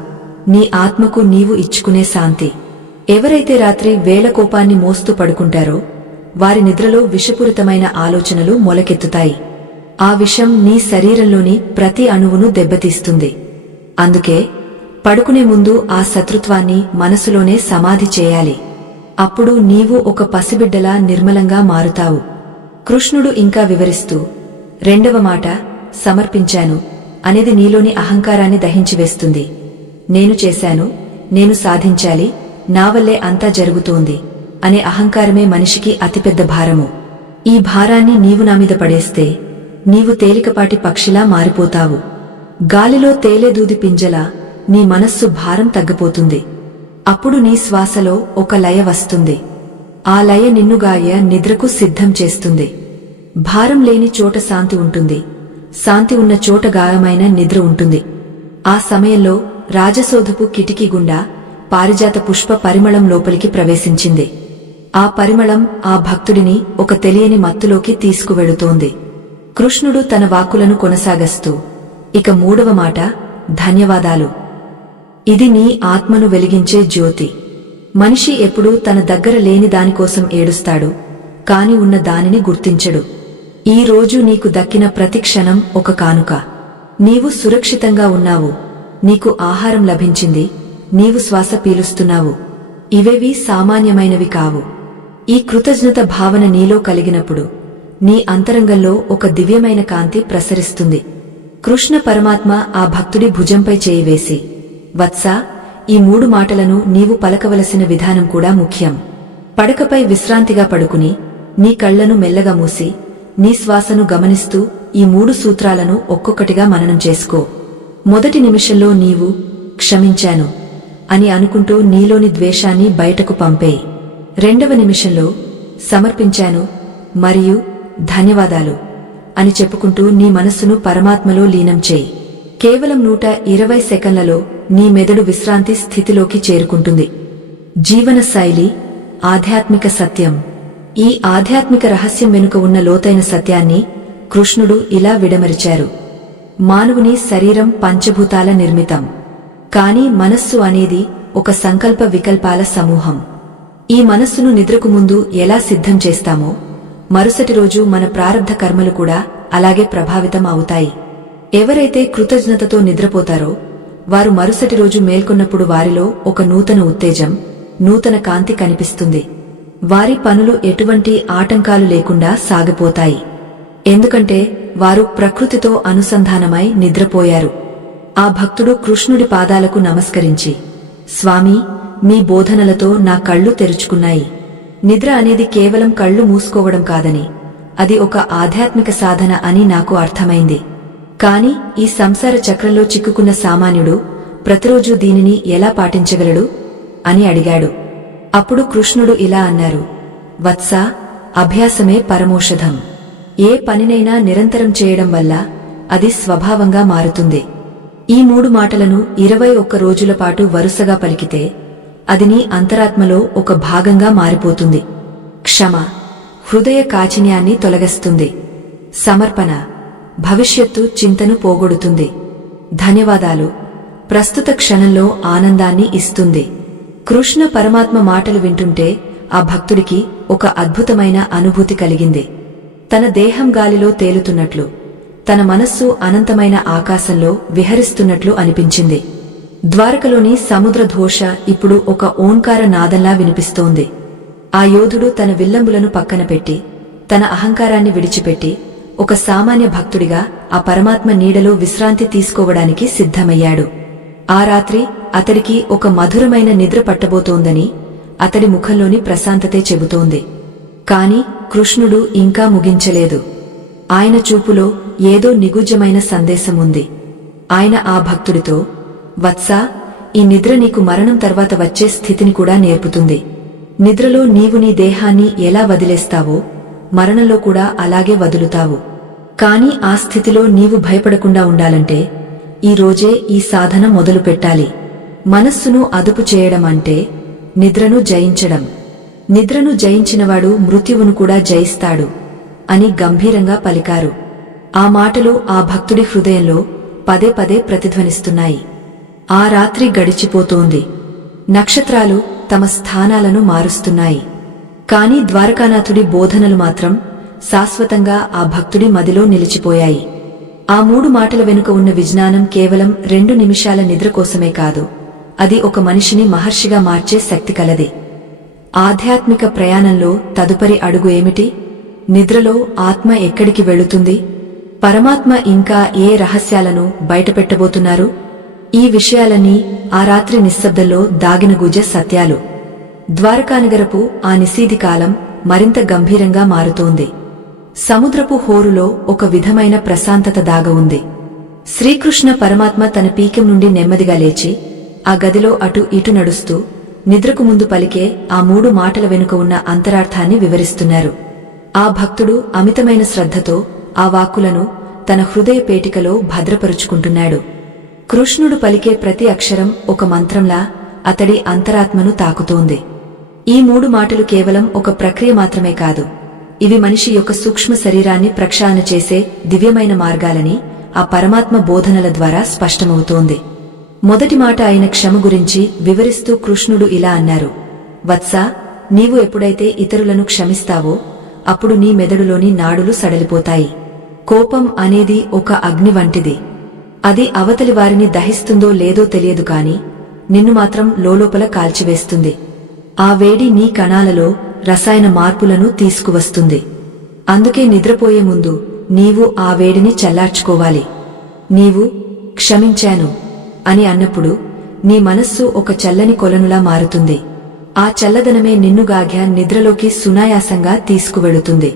నీ ఆత్మకు నీవు ఇచ్చుకునే శాంతి. ఎవరైతే రాత్రి వేళ కోపాన్ని మోస్తూ పడుకుంటారో వారి నిద్రలో విషపూరితమైన ఆలోచనలు మొలకెత్తుతాయి. ఆ విషం నీ శరీరంలోని ప్రతి అణువును దెబ్బతీస్తుంది. అందుకే పడుకునే ముందు ఆ శత్రుత్వాన్ని మనసులోనే సమాధి చేయాలి. అప్పుడు నీవు ఒక పసిబిడ్డలా నిర్మలంగా మారుతావు. కృష్ణుడు ఇంకా వివరిస్తూ, 2వ మాట సమర్పించాను అనేది నీలోని అహంకారాన్ని దహించివేస్తుంది. నేను చేశాను, నేను సాధించాలి, నా వల్లే అంతా జరుగుతోంది అనే అహంకారమే మనిషికి అతిపెద్ద భారము. ఈ భారాన్ని నీవు నామీద పడేస్తే నీవు తేలికపాటి పక్షిలా మారిపోతావు. గాలిలో తేలే దూది పింజలా నీ మనస్సు భారం తగ్గిపోతుంది. అప్పుడు నీ శ్వాసలో ఒక లయ వస్తుంది. ఆ లయ నిన్నుగాయ నిద్రకు సిద్ధం చేస్తుంది. భారం లేని చోట శాంతి ఉంటుంది, శాంతి ఉన్న చోట గాయమైన నిద్ర ఉంటుంది. ఆ సమయంలో రాజసోధపు కిటికీ గుండా పారిజాత పుష్ప పరిమళం లోపలికి ప్రవేశించింది. ఆ పరిమళం ఆ భక్తుడిని ఒక తెలియని మత్తులోకి తీసుకువెళుతోంది. కృష్ణుడు తన వాక్కులను కొనసాగస్తూ, ఇక 3వ మాట ధన్యవాదాలు. ఇది నీ ఆత్మను వెలిగించే జ్యోతి. మనిషి ఎప్పుడూ తన దగ్గర లేని దానికోసం ఏడుస్తాడు, కాని ఉన్న దానిని గుర్తించడు. ఈ రోజు నీకు దక్కిన ప్రతి క్షణం ఒక కానుక. నీవు సురక్షితంగా ఉన్నావు, నీకు ఆహారం లభించింది, నీవు శ్వాస పీలుస్తున్నావు. ఇవేవీ సామాన్యమైనవి కావు. ఈ కృతజ్ఞత భావన నీలో కలిగినప్పుడు నీ అంతరంగంలో ఒక దివ్యమైన కాంతి ప్రసరిస్తుంది. కృష్ణ పరమాత్మ ఆ భక్తుడి భుజంపై చేయి వేసి, వత్సా, ఈ 3 మాటలను నీవు పలకవలసిన విధానం కూడా ముఖ్యం. పడకపై విశ్రాంతిగా పడుకుని నీ కళ్లను మెల్లగా మూసి నీ శ్వాసను గమనిస్తూ ఈ 3 సూత్రాలను ఒక్కొక్కటిగా మననం చేసుకో. మొదటి నిమిషంలో నీవు క్షమించాను అని అనుకుంటూ నీలోని ద్వేషాన్ని బయటకు పంపేయి. రెండవ నిమిషంలో సమర్పించాను మరియు ధన్యవాదాలు అని చెప్పుకుంటూ నీ మనస్సును పరమాత్మలో లీనం చేయి. కేవలం 120 సెకన్లలో నీ మెదడు విశ్రాంతి స్థితిలోకి చేరుకుంటుంది. జీవన శైలి, ఆధ్యాత్మిక సత్యం. ఈ ఆధ్యాత్మిక రహస్యం వెనుక ఉన్న లోతైన సత్యాన్ని కృష్ణుడు ఇలా విడమరిచారు. మానవుని శరీరం పంచభూతాల నిర్మితం. కాని మనస్సు అనేది ఒక సంకల్ప వికల్పాల సమూహం. ఈ మనస్సును నిద్రకు ముందు ఎలా సిద్ధం చేస్తామో మరుసటి రోజు మన ప్రారబ్ధ కర్మలు కూడా అలాగే ప్రభావితం అవుతాయి. ఎవరైతే కృతజ్ఞతతో నిద్రపోతారో వారు మరుసటి రోజు మేల్కొన్నప్పుడు వారిలో ఒక నూతన ఉత్తేజం, నూతన కాంతి కనిపిస్తుంది. వారి పనులు ఎటువంటి ఆటంకాలు లేకుండా సాగిపోతాయి. ఎందుకంటే వారు ప్రకృతితో అనుసంధానమై నిద్రపోయారు. ఆ భక్తుడు కృష్ణుడి పాదాలకు నమస్కరించి, స్వామీ, మీ బోధనలతో నా కళ్ళు తెరుచుకున్నాయి. నిద్ర అనేది కేవలం కళ్ళు మూసుకోవడం కాదని, అది ఒక ఆధ్యాత్మిక సాధన అని నాకు అర్థమైంది. కాని ఈ సంసార చక్రంలో చిక్కుకున్న సామాన్యుడు ప్రతిరోజు దీనిని ఎలా పాటించగలడు అని అడిగాడు. అప్పుడు కృష్ణుడు ఇలా అన్నారు, వత్సా, అభ్యాసమే పరమౌషధం. ఏ పనినైనా నిరంతరం చేయడం వల్ల అది స్వభావంగా మారుతుంది. ఈ 3 మాటలను 21 రోజుల పాటు వరుసగా పలికితే అది నీ అంతరాత్మలో ఒక భాగంగా మారిపోతుంది. క్షమ, హృదయ కాఠిన్యాన్ని తొలగిస్తుంది. సమర్పణ, భవిష్యత్తు చింతను పోగొడుతుంది. ధన్యవాదాలు, ప్రస్తుత క్షణంలో ఆనందాన్ని ఇస్తుంది. కృష్ణ పరమాత్మ మాటలు వింటుంటే ఆ భక్తుడికి ఒక అద్భుతమైన అనుభూతి కలిగింది. తన దేహం గాలిలో తేలుతున్నట్లు, తన మనస్సు అనంతమైన ఆకాశంలో విహరిస్తున్నట్లు అనిపించింది. ద్వారకలోని సముద్ర ఘోష ఇప్పుడు ఒక ఓంకార నాదంలా వినిపిస్తోంది. ఆ యోధుడు తన విల్లంబులను పక్కన పెట్టి, తన అహంకారాన్ని విడిచిపెట్టి ఒక సామాన్య భక్తుడిగా ఆ పరమాత్మ నీడలో విశ్రాంతి తీసుకోవడానికి సిద్ధమయ్యాడు. ఆ రాత్రి అతడికి ఒక మధురమైన నిద్ర పట్టబోతోందని అతడి ముఖంలోని ప్రశాంతతే చెబుతోంది. కాని కృష్ణుడు ఇంకా ముగించలేదు. ఆయన చూపులో ఏదో నిగూఢమైన సందేశం ఉంది. ఆయన ఆ భక్తుడితో, వత్సా, ఈ నిద్ర నీకు మరణం తర్వాత వచ్చే స్థితిని కూడా నేర్పుతుంది. నిద్రలో నీవు నీ దేహాన్ని ఎలా వదిలేస్తావో మరణంలో కూడా అలాగే వదులుతావు. కాని ఆ స్థితిలో నీవు భయపడకుండా ఉండాలంటే ఈ రోజే ఈ సాధన మొదలు పెట్టాలి. మనస్సును అదుపు చేయడం అంటే నిద్రను జయించడం. నిద్రను జయించినవాడు మృత్యువును కూడా జయిస్తాడు అని గంభీరంగా పలికారు. ఆ మాటలు ఆ భక్తుడి హృదయంలో పదే పదే ప్రతిధ్వనిస్తున్నాయి. ఆ రాత్రి గడిచిపోతోంది. నక్షత్రాలు తమ స్థానాలను మారుస్తున్నాయి. కాని ద్వారకానాథుడి బోధనలు మాత్రం శాశ్వతంగా ఆ భక్తుడి మదిలో నిలిచిపోయాయి. ఆ 3 మాటల వెనుక ఉన్న విజ్ఞానం కేవలం 2 నిమిషాల నిద్ర కోసమే కాదు, అది ఒక మనిషిని మహర్షిగా మార్చే శక్తి కలది. ఆధ్యాత్మిక ప్రయాణంలో తదుపరి అడుగు ఏమిటి? నిద్రలో ఆత్మ ఎక్కడికి వెళుతుంది? పరమాత్మ ఇంకా ఏ రహస్యాలను బయటపెట్టబోతున్నారు? ఈ విషయాలన్నీ ఆ రాత్రి నిశ్శబ్దంలో దాగిన గుజ సత్యాలు. ద్వారకానగరపు ఆ నిశీధి కాలం మరింత గంభీరంగా మారుతోంది. సముద్రపు హోరులో ఒక విధమైన ప్రశాంతత దాగ ఉంది. శ్రీకృష్ణ పరమాత్మ తన పీఠం నుండి నెమ్మదిగా లేచి ఆ గదిలో అటు ఇటు నడుస్తూ నిద్రకు ముందు పలికే ఆ 3 మాటల వెనుక ఉన్న అంతరార్థాన్ని వివరిస్తున్నారు. ఆ భక్తుడు అమితమైన శ్రద్ధతో ఆ వాక్కులను తన హృదయ పేటికలో భద్రపరుచుకుంటున్నాడు. కృష్ణుడు పలికే ప్రతి అక్షరం ఒక మంత్రంలా అతడి అంతరాత్మను తాకుతోంది. ఈ 3 మాటలు కేవలం ఒక ప్రక్రియ మాత్రమే కాదు, ఇవి మనిషి యొక్క సూక్ష్మ శరీరాన్ని ప్రక్షాళన చేసే దివ్యమైన మార్గాలని ఆ పరమాత్మ బోధనల ద్వారా స్పష్టమవుతోంది. మొదటి మాట అయిన క్షమ గురించి వివరిస్తూ కృష్ణుడు ఇలా అన్నారు, వత్సా, నీవు ఎప్పుడైతే ఇతరులను క్షమిస్తావో అప్పుడు నీ మెదడులోని నాడులు సడలిపోతాయి. కోపం అనేది ఒక అగ్ని వంటిది. అది అవతలి వారిని దహిస్తుందో లేదో తెలియదు కాని నిన్ను మాత్రం లోలోపల కాల్చివేస్తుంది. ఆ వేడి నీ కణాలలో రసాయన మార్పులను తీసుకువస్తుంది. అందుకే నిద్రపోయే ముందు నీవు ఆ వేడిని చల్లార్చుకోవాలి. నీవు క్షమించాను అని అన్నప్పుడు నీ మనస్సు ఒక చల్లని కొలనులా మారుతుంది. ఆ చల్లదనమే నిన్నుగాగ్య నిద్రలోకి సునాయాసంగా తీసుకువెళుతుంది.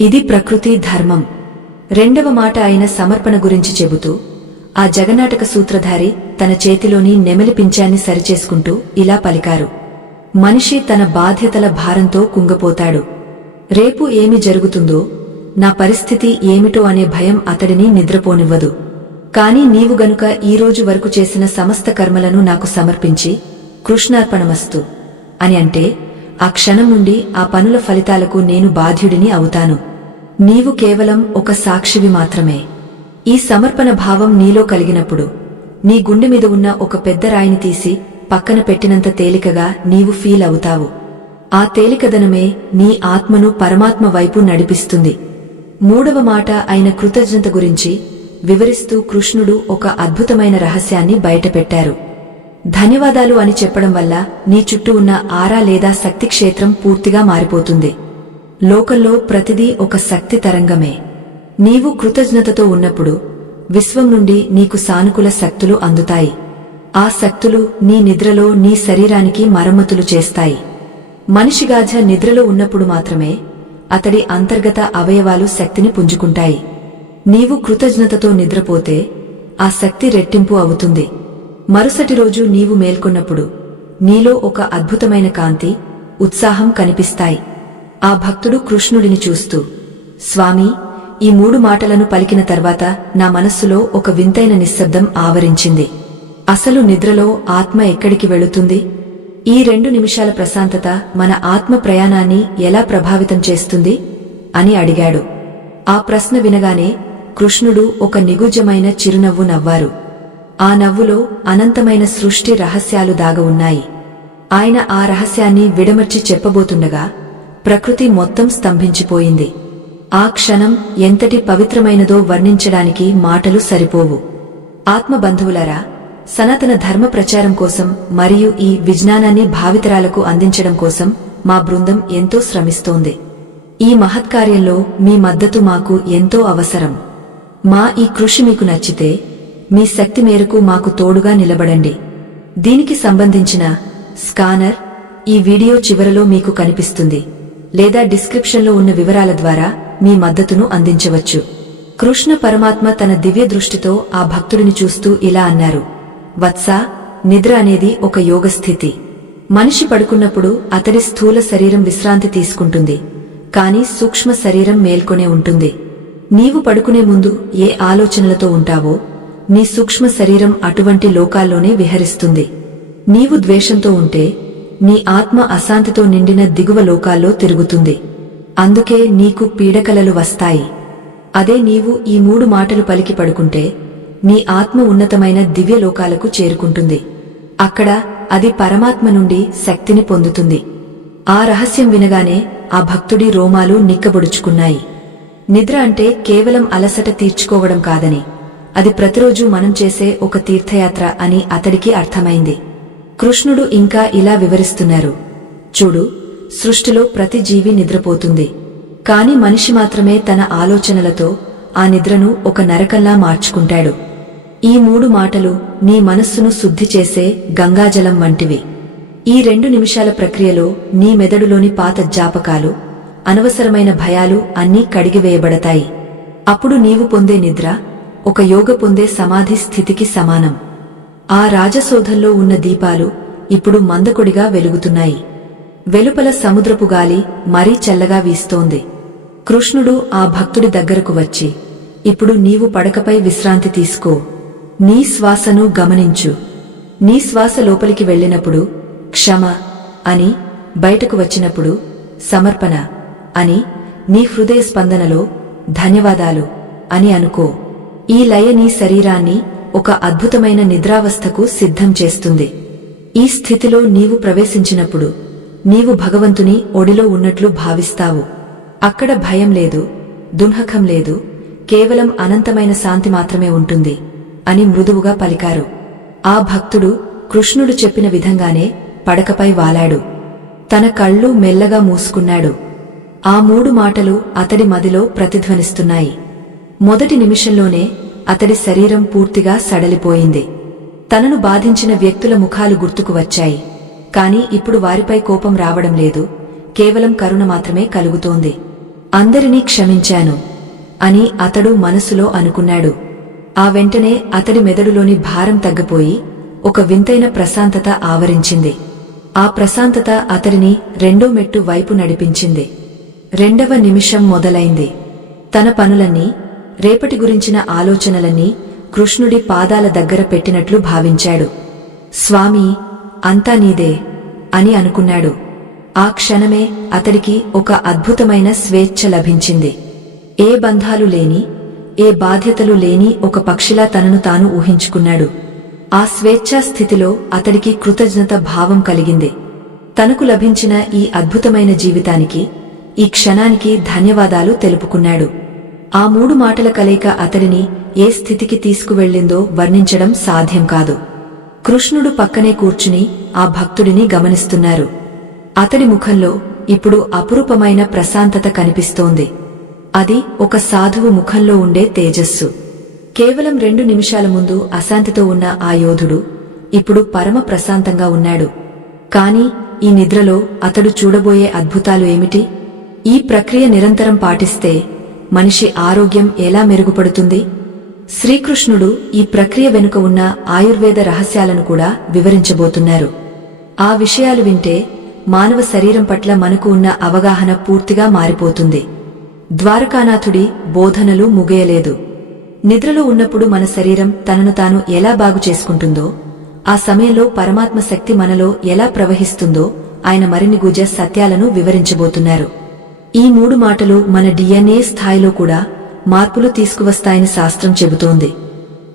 ఇది ప్రకృతి ధర్మం. రెండవ మాట అయిన సమర్పణ గురించి చెబుతూ ఆ జగన్నాటక సూత్రధారి తన చేతిలోని నెమలి పించాన్ని సరిచేసుకుంటూ ఇలా పలికారు: మనిషి తన బాధ్యతల భారంతో కుంగపోతాడు. రేపు ఏమి జరుగుతుందో, నా పరిస్థితి ఏమిటో అనే భయం అతడిని నిద్రపోనివ్వదు. కాని నీవు గనుక ఈరోజు వరకు చేసిన సమస్త కర్మలను నాకు సమర్పించి కృష్ణార్పణమస్తు అని అంటే ఆ క్షణం నుండి ఆ పనుల ఫలితాలకు నేను బాధ్యుడిని అవుతాను. నీవు కేవలం ఒక సాక్షివి మాత్రమే. ఈ సమర్పణ భావం నీలో కలిగినప్పుడు నీ గుండె మీద ఉన్న ఒక పెద్ద రాయిని తీసి పక్కన పెట్టినంత తేలికగా నీవు ఫీల్ అవుతావు. ఆ తేలికదనమే నీ ఆత్మను పరమాత్మ వైపు నడిపిస్తుంది. మూడవ మాట అయిన కృతజ్ఞత గురించి వివరిస్తూ కృష్ణుడు ఒక అద్భుతమైన రహస్యాన్ని బయటపెట్టారు. ధన్యవాదాలు అని చెప్పడం వల్ల నీ చుట్టూ ఉన్న ఆరా లేదా శక్తి క్షేత్రం పూర్తిగా మారిపోతుంది. లోకంలో ప్రతిదీ ఒక శక్తి తరంగమే. నీవు కృతజ్ఞతతో ఉన్నప్పుడు విశ్వం నుండి నీకు సానుకూల శక్తులు అందుతాయి. ఆ శక్తులు నీ నిద్రలో నీ శరీరానికి మరమ్మతులు చేస్తాయి. మనిషిగాజ నిద్రలో ఉన్నప్పుడు మాత్రమే అతడి అంతర్గత అవయవాలు శక్తిని పుంజుకుంటాయి. నీవు కృతజ్ఞతతో నిద్రపోతే ఆ శక్తి రెట్టింపు అవుతుంది. మరుసటి రోజు నీవు మేల్కొన్నప్పుడు నీలో ఒక అద్భుతమైన కాంతి, ఉత్సాహం కనిపిస్తాయి. ఆ భక్తుడు కృష్ణుడిని చూస్తూ, స్వామీ, ఈ 3 మాటలను పలికిన తర్వాత నా మనస్సులో ఒక వింతైన నిశ్శబ్దం ఆవరించింది. అసలు నిద్రలో ఆత్మ ఎక్కడికి వెళుతుంది? ఈ 2 నిమిషాల ప్రశాంతత మన ఆత్మ ప్రయాణాన్ని ఎలా ప్రభావితం చేస్తుంది అని అడిగాడు. ఆ ప్రశ్న వినగానే కృష్ణుడు ఒక నిగూఢమైన చిరునవ్వు నవ్వారు. ఆ నవ్వులో అనంతమైన సృష్టి రహస్యాలు దాగ ఉన్నాయి. ఆయన ఆ రహస్యాన్ని విడమర్చి చెప్పబోతుండగా ప్రకృతి మొత్తం స్తంభించిపోయింది. ఆ క్షణం ఎంతటి పవిత్రమైనదో వర్ణించడానికి మాటలు సరిపోవు. ఆత్మబంధువులారా, సనాతన ధర్మ ప్రచారం కోసం మరియు ఈ విజ్ఞానాన్ని భావితరాలకు అందించడం కోసం మా బృందం ఎంతో శ్రమిస్తోంది. ఈ మహత్కార్యంలో మీ మద్దతు మాకు ఎంతో అవసరం. మా ఈ కృషి మీకు నచ్చితే మీ శక్తి మేరకు మాకు తోడుగా నిలబడండి. దీనికి సంబంధించిన స్కానర్ ఈ వీడియో చివరలో మీకు కనిపిస్తుంది, లేదా డిస్క్రిప్షన్లో ఉన్న వివరాల ద్వారా మీ మద్దతును అందించవచ్చు. కృష్ణ పరమాత్మ తన దివ్య దృష్టితో ఆ భక్తుడిని చూస్తూ ఇలా అన్నారు: వత్సా, నిద్ర అనేది ఒక యోగస్థితి. మనిషి పడుకున్నప్పుడు అతడి స్థూల శరీరం విశ్రాంతి తీసుకుంటుంది, కాని సూక్ష్మ శరీరం మేల్కొనే ఉంటుంది. నీవు పడుకునే ముందు ఏ ఆలోచనలతో ఉంటావో నీ సూక్ష్మ శరీరం అటువంటి లోకాల్లోనే విహరిస్తుంది. నీవు ద్వేషంతో ఉంటే నీ ఆత్మ అశాంతితో నిండిన దిగువ లోకాల్లో తిరుగుతుంది. అందుకే నీకు పీడకలలు వస్తాయి. అదే నీవు ఈ 3 మాటలు పలికి పడుకుంటే నీ ఆత్మ ఉన్నతమైన దివ్య లోకాలకు చేరుకుంటుంది. అక్కడ అది పరమాత్మ నుండి శక్తిని పొందుతుంది. ఆ రహస్యం వినగానే ఆ భక్తుడి రోమాలు నిక్కబొడుచుకున్నాయి. నిద్ర అంటే కేవలం అలసట తీర్చుకోవడం కాదని, అది ప్రతిరోజు మనం చేసే ఒక తీర్థయాత్ర అని అతడికి అర్థమైంది. కృష్ణుడు ఇంకా ఇలా వివరిస్తున్నారు: చూడు, సృష్టిలో ప్రతి జీవి నిద్రపోతుంది, కాని మనిషి మాత్రమే తన ఆలోచనలతో ఆ నిద్రను ఒక నరకంలా మార్చుకుంటాడు. ఈ 3 మాటలు నీ మనస్సును శుద్ధి చేసే గంగాజలం వంటివి. ఈ 2 నిమిషాల ప్రక్రియలో నీ మెదడులోని పాత జ్ఞాపకాలు, అనవసరమైన భయాలు అన్నీ కడిగివేయబడతాయి. అప్పుడు నీవు పొందే నిద్ర ఒక యోగ పొందే సమాధి స్థితికి సమానం. ఆ రాజసౌధంలో ఉన్న దీపాలు ఇప్పుడు మందకొడిగా వెలుగుతున్నాయి. వెలుపల సముద్రపు గాలి మరీ చల్లగా వీస్తోంది. కృష్ణుడు ఆ భక్తుడి దగ్గరకు వచ్చి, ఇప్పుడు నీవు పడకపై విశ్రాంతి తీసుకో. నీ శ్వాసను గమనించు. నీ శ్వాస లోపలికి వెళ్ళినప్పుడు క్షమ అని, బయటకు వచ్చినప్పుడు సమర్పణ అని, నీ హృదయ స్పందనలో ధన్యవాదాలు అని అనుకో. ఈ లయ నీ శరీరాన్ని ఒక అద్భుతమైన నిద్రావస్థకు సిద్ధం చేస్తుంది. ఈ స్థితిలో నీవు ప్రవేశించినప్పుడు నీవు భగవంతుని ఒడిలో ఉన్నట్లు భావిస్తావు. అక్కడ భయం లేదు, దున్హకం లేదు, కేవలం అనంతమైన శాంతి మాత్రమే ఉంటుంది అని మృదువుగా పలికారు. ఆ భక్తుడు కృష్ణుడు చెప్పిన విధంగానే పడకపై వాలాడు. తన కళ్ళు మెల్లగా మూసుకున్నాడు. ఆ 3 మాటలు అతడి మదిలో ప్రతిధ్వనిస్తున్నాయి. మొదటి నిమిషంలోనే అతడి శరీరం పూర్తిగా సడలిపోయింది. తనను బాధించిన వ్యక్తుల ముఖాలు గుర్తుకు వచ్చాయి. కాని ఇప్పుడు వారిపై కోపం రావడం లేదు, కేవలం కరుణ మాత్రమే కలుగుతోంది. అందరినీ క్షమించాను అని అతడు మనసులో అనుకున్నాడు. ఆ వెంటనే అతడి మెదడులోని భారం తగ్గిపోయి ఒక వింతైన ప్రశాంతత ఆవరించింది. ఆ ప్రశాంతత అతడిని రెండో మెట్టు వైపు నడిపించింది. 2వ నిమిషం మొదలైంది. తన పనులన్నీ, రేపటి గురించిన ఆలోచనలన్నీ కృష్ణుడి పాదాల దగ్గర పెట్టినట్లు భావించాడు. స్వామీ, అంతా నీదే అని అనుకున్నాడు. ఆ క్షణమే అతడికి ఒక అద్భుతమైన స్వేచ్ఛ లభించింది. ఏ బంధాలు లేని, ఏ బాధ్యతలు లేని ఒక పక్షిలా తనను తాను ఊహించుకున్నాడు. ఆ స్వేచ్ఛా స్థితిలో అతడికి కృతజ్ఞత భావం కలిగింది. తనకు లభించిన ఈ అద్భుతమైన జీవితానికి, ఈ క్షణానికి ధన్యవాదాలు తెలుపుకున్నాడు. ఆ 3 మాటల కలయిక అతడిని ఏ స్థితికి తీసుకువెళ్ళిందో వర్ణించడం సాధ్యం కాదు. కృష్ణుడు పక్కనే కూర్చుని ఆ భక్తుడిని గమనిస్తున్నారు. అతడి ముఖంలో ఇప్పుడు అపురూపమైన ప్రశాంతత కనిపిస్తోంది. అది ఒక సాధువు ముఖంలో ఉండే తేజస్సు. కేవలం 2 నిమిషాల ముందు అశాంతితో ఉన్న ఆ యోధుడు ఇప్పుడు పరమ ప్రశాంతంగా ఉన్నాడు. కాని ఈ నిద్రలో అతడు చూడబోయే అద్భుతాలు ఏమిటి? ఈ ప్రక్రియ నిరంతరం పాటిస్తే మనిషి ఆరోగ్యం ఎలా మెరుగుపడుతుంది? శ్రీకృష్ణుడు ఈ ప్రక్రియ వెనుక ఉన్న ఆయుర్వేద రహస్యాలను కూడా వివరించబోతున్నారు. ఆ విషయాలు వింటే మానవ శరీరం పట్ల మనకు ఉన్న అవగాహన పూర్తిగా మారిపోతుంది. ద్వారకానాథుడి బోధనలు ముగియలేదు. నిద్రలో ఉన్నప్పుడు మన శరీరం తనను తాను ఎలా బాగు చేసుకుంటుందో, ఆ సమయంలో పరమాత్మ శక్తి మనలో ఎలా ప్రవహిస్తుందో ఆయన మరిన్ని గుజ సత్యాలను వివరించబోతున్నారు. ఈ 3 మాటలు మన DNA స్థాయిలో కూడా మార్పులు తీసుకువస్తాయని శాస్త్రం చెబుతోంది.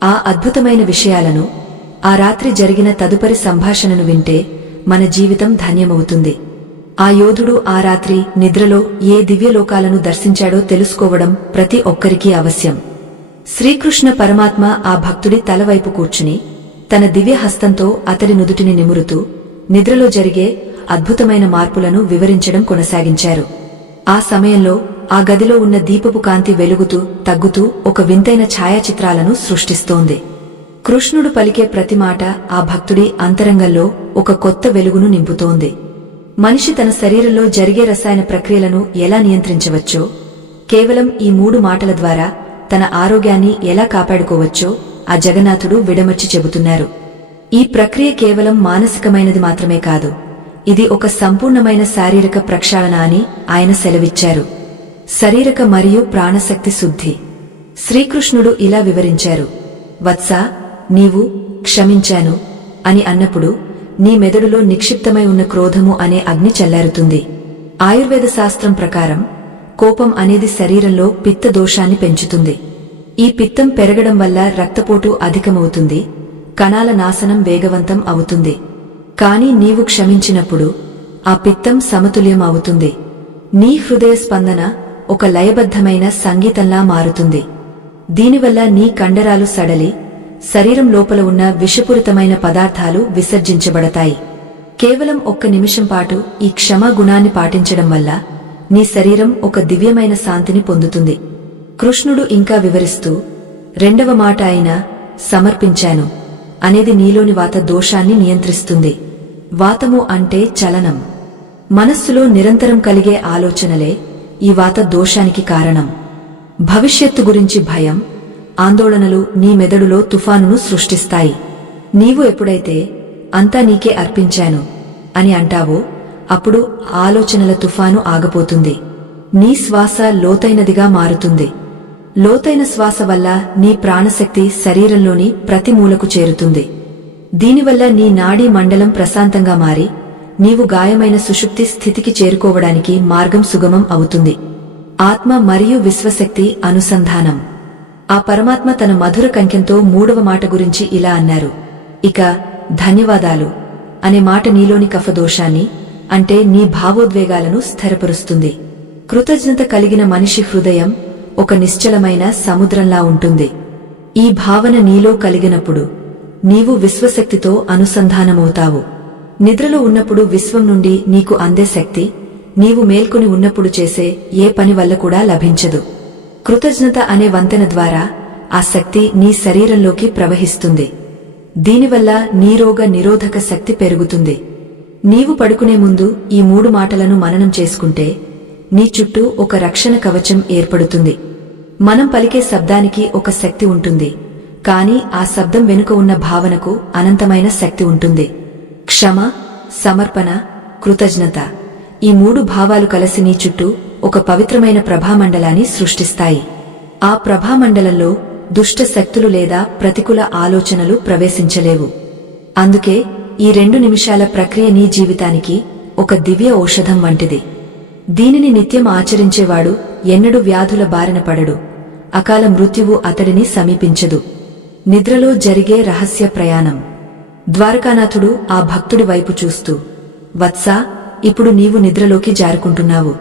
ఆ అద్భుతమైన విషయాలను, ఆ రాత్రి జరిగిన తదుపరి సంభాషణను వింటే మన జీవితం ధన్యమవుతుంది. ఆ యోధుడు ఆ రాత్రి నిద్రలో ఏ దివ్యలోకాలను దర్శించాడో తెలుసుకోవడం ప్రతి ఒక్కరికీ అవశ్యం. శ్రీకృష్ణ పరమాత్మ ఆ భక్తుడి తలవైపు కూర్చుని తన దివ్య హస్తంతో అతడి నుదుటిని నిమురుతూ నిద్రలో జరిగే అద్భుతమైన మార్పులను వివరించడం కొనసాగించారు. ఆ సమయంలో ఆ గదిలో ఉన్న దీపపు కాంతి వెలుగుతూ తగ్గుతూ ఒక వింతైన ఛాయాచిత్రాలను సృష్టిస్తోంది. కృష్ణుడు పలికే ప్రతి మాట ఆ భక్తుడి అంతరంగంలో ఒక కొత్త వెలుగును నింపుతోంది. మనిషి తన శరీరంలో జరిగే రసాయన ప్రక్రియలను ఎలా నియంత్రించవచ్చో, కేవలం ఈ 3 మాటల ద్వారా తన ఆరోగ్యాన్ని ఎలా కాపాడుకోవచ్చో ఆ జగన్నాథుడు విడమర్చి చెబుతున్నారు. ఈ ప్రక్రియ కేవలం మానసికమైనది మాత్రమే కాదు, ఇది ఒక సంపూర్ణమైన శారీరక ప్రక్షాళన అని ఆయన సెలవిచ్చారు. శరీరక మరియు ప్రాణశక్తి శుద్ధి. శ్రీకృష్ణుడు ఇలా వివరించారు. వత్సా, నీవు క్షమించాను అని అన్నప్పుడు నీ మెదడులో నిక్షిప్తమై ఉన్న క్రోధము అనే అగ్ని చల్లారుతుంది. ఆయుర్వేద శాస్త్రం ప్రకారం కోపం అనేది శరీరంలో పిత్త దోషాన్ని పెంచుతుంది. ఈ పిత్తం పెరగడం వల్ల రక్తపోటు అధికమవుతుంది, కణాల నాశనం వేగవంతం అవుతుంది. కాని నీవు క్షమించినప్పుడు ఆ పిత్తం సమతుల్యం అవుతుంది. నీ హృదయ స్పందన ఒక లయబద్ధమైన సంగీతంలా మారుతుంది. దీనివల్ల నీ కండరాలు సడలి శరీరం లోపల ఉన్న విషపూరితమైన పదార్థాలు విసర్జించబడతాయి. కేవలం 1 నిమిషం పాటు ఈ క్షమా గుణాన్ని పాటించడం వల్ల నీ శరీరం ఒక దివ్యమైన శాంతిని పొందుతుంది. కృష్ణుడు ఇంకా వివరిస్తూ, 2వ మాట అయిన సమర్పించాను అనేది నీలోని వాత దోషాన్ని నియంత్రిస్తుంది. వాతము అంటే చలనం. మనస్సులో నిరంతరం కలిగే ఆలోచనలే ఈ వాత దోషానికి కారణం. భవిష్యత్తు గురించి భయం, ఆందోళనలు నీ మెదడులో తుఫానును సృష్టిస్తాయి. నీవు ఎప్పుడైతే అంతా నీకే అర్పించాను అని అంటావో అప్పుడు ఆలోచనల తుఫాను ఆగపోతుంది. నీ శ్వాస లోతైనదిగా మారుతుంది. లోతైన శ్వాస వల్ల నీ ప్రాణశక్తి శరీరంలోని ప్రతి మూలకు చేరుతుంది. దీనివల్ల నీ నాడీ మండలం ప్రశాంతంగా మారి నీవు గాయమైన సుషుప్తి స్థితికి చేరుకోవడానికి మార్గం సుగమం అవుతుంది. ఆత్మ మరియు విశ్వశక్తి అనుసంధానం. ఆ పరమాత్మ తన మధుర కంఠంతో 3వ మాట గురించి ఇలా అన్నారు. ఇక ధన్యవాదాలు అనే మాట నీలోని కఫదోషాన్ని, అంటే నీ భావోద్వేగాలను స్థిరపరుస్తుంది. కృతజ్ఞత కలిగిన మనిషి హృదయం ఒక నిశ్చలమైన సముద్రంలా ఉంటుంది. ఈ భావన నీలో కలిగినప్పుడు నీవు విశ్వశక్తితో అనుసంధానమవుతావు. నిద్రలో ఉన్నప్పుడు విశ్వం నుండి నీకు అందే శక్తి నీవు మేల్కొని ఉన్నప్పుడు చేసే ఏ పని వల్ల కూడా లభించదు. కృతజ్ఞత అనే వంతెన ద్వారా ఆ శక్తి నీ శరీరంలోకి ప్రవహిస్తుంది. దీనివల్ల నీ రోగ నిరోధక శక్తి పెరుగుతుంది. నీవు పడుకునే ముందు ఈ 3 మాటలను మననం చేసుకుంటే నీ చుట్టూ ఒక రక్షణ కవచం ఏర్పడుతుంది. మనం పలికే శబ్దానికి ఒక శక్తి ఉంటుంది, కాని ఆ శబ్దం వెనుక ఉన్న భావనకు అనంతమైన శక్తి ఉంటుంది. క్షమ, సమర్పణ, కృతజ్ఞత ఈ 3 భావాలు కలిసి నీ చుట్టూ ఒక పవిత్రమైన ప్రభామండలాన్ని సృష్టిస్తాయి. ఆ ప్రభామండలంలో దుష్ట శక్తులు లేదా ప్రతికూల ఆలోచనలు ప్రవేశించలేవు. అందుకే ఈ 2 నిమిషాల ప్రక్రియ నీ జీవితానికి ఒక దివ్య ఔషధం వంటిది. దీనిని నిత్యం ఆచరించేవాడు ఎన్నడూ వ్యాధుల బారిన పడడు. అకాల మృత్యువు అతడిని సమీపించదు. నిద్రలో జరిగే రహస్య ప్రయాణం. ద్వారకానాథుడు ఆ భక్తుడి వైపు చూస్తూ, వత్సా, ఇప్పుడు నీవు నిద్రలోకి జారుకుంటున్నావు.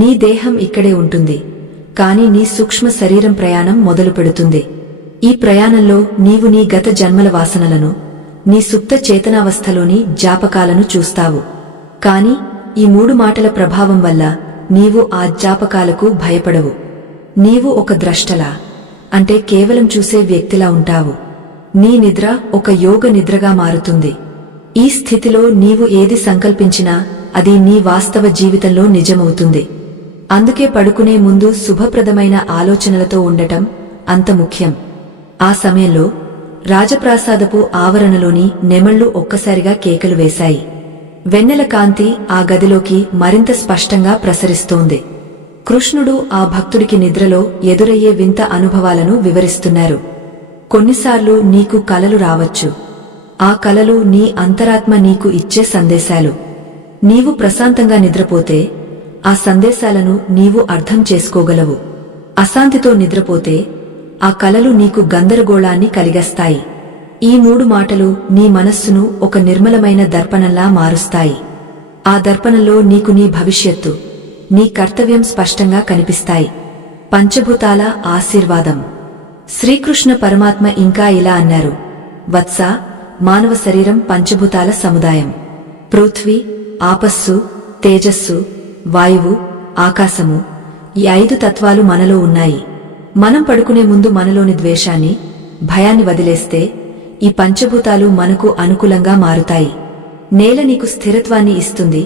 నీ దేహం ఇక్కడే ఉంటుంది, కాని నీ సూక్ష్మ శరీరం ప్రయాణం మొదలు పెడుతుంది. ఈ ప్రయాణంలో నీవు నీ గత జన్మల వాసనలను, నీ సుప్త చేతనావస్థలోని జ్ఞాపకాలను చూస్తావు. కాని ఈ 3 మాటల ప్రభావం వల్ల నీవు ఆ జ్ఞాపకాలకు భయపడవు. నీవు ఒక ద్రష్టలా, అంటే కేవలం చూసే వ్యక్తిలా ఉంటావు. నీ నిద్ర ఒక యోగ నిద్రగా మారుతుంది. ఈ స్థితిలో నీవు ఏది సంకల్పించినా అది నీ వాస్తవ జీవితంలో నిజమవుతుంది. అందుకే పడుకునే ముందు శుభప్రదమైన ఆలోచనలతో ఉండటం అంత ముఖ్యం. ఆ సమయంలో రాజప్రాసాదపు ఆవరణలోని నెమళ్లు ఒక్కసారిగా కేకలు వేశాయి. వెన్నెల కాంతి ఆ గదిలోకి మరింత స్పష్టంగా ప్రసరిస్తోంది. కృష్ణుడు ఆ భక్తుడికి నిద్రలో ఎదురయ్యే వింత అనుభవాలను వివరిస్తున్నారు. కొన్నిసార్లు నీకు కలలు రావచ్చు. ఆ కలలు నీ అంతరాత్మ నీకు ఇచ్చే సందేశాలు. నీవు ప్రశాంతంగా నిద్రపోతే ఆ సందేశాలను నీవు అర్థం చేసుకోగలవు. అశాంతితో నిద్రపోతే ఆ కలలు నీకు గందరగోళాన్ని కలిగస్తాయి. ఈ 3 మాటలు నీ మనస్సును ఒక నిర్మలమైన దర్పణంలా మారుస్తాయి. ఆ దర్పణంలో నీకు నీ భవిష్యత్తు, నీ కర్తవ్యం స్పష్టంగా కనిపిస్తాయి. పంచభూతాల ఆశీర్వాదం. శ్రీకృష్ణ పరమాత్మ ఇంకా ఇలా అన్నారు, వత్సా, మానవ శరీరం పంచభూతాల సముదాయం. పృథ్వీ, ఆపస్సు, తేజస్సు, వాయువు, ఆకాశము ఈ 5 తత్వాలు మనలో ఉన్నాయి. మనం పడుకునే ముందు మనలోని ద్వేషాన్ని, భయాన్ని వదిలేస్తే ఈ పంచభూతాలు మనకు అనుకూలంగా మారుతాయి. నేల నీకు స్థిరత్వాన్ని ఇస్తుంది.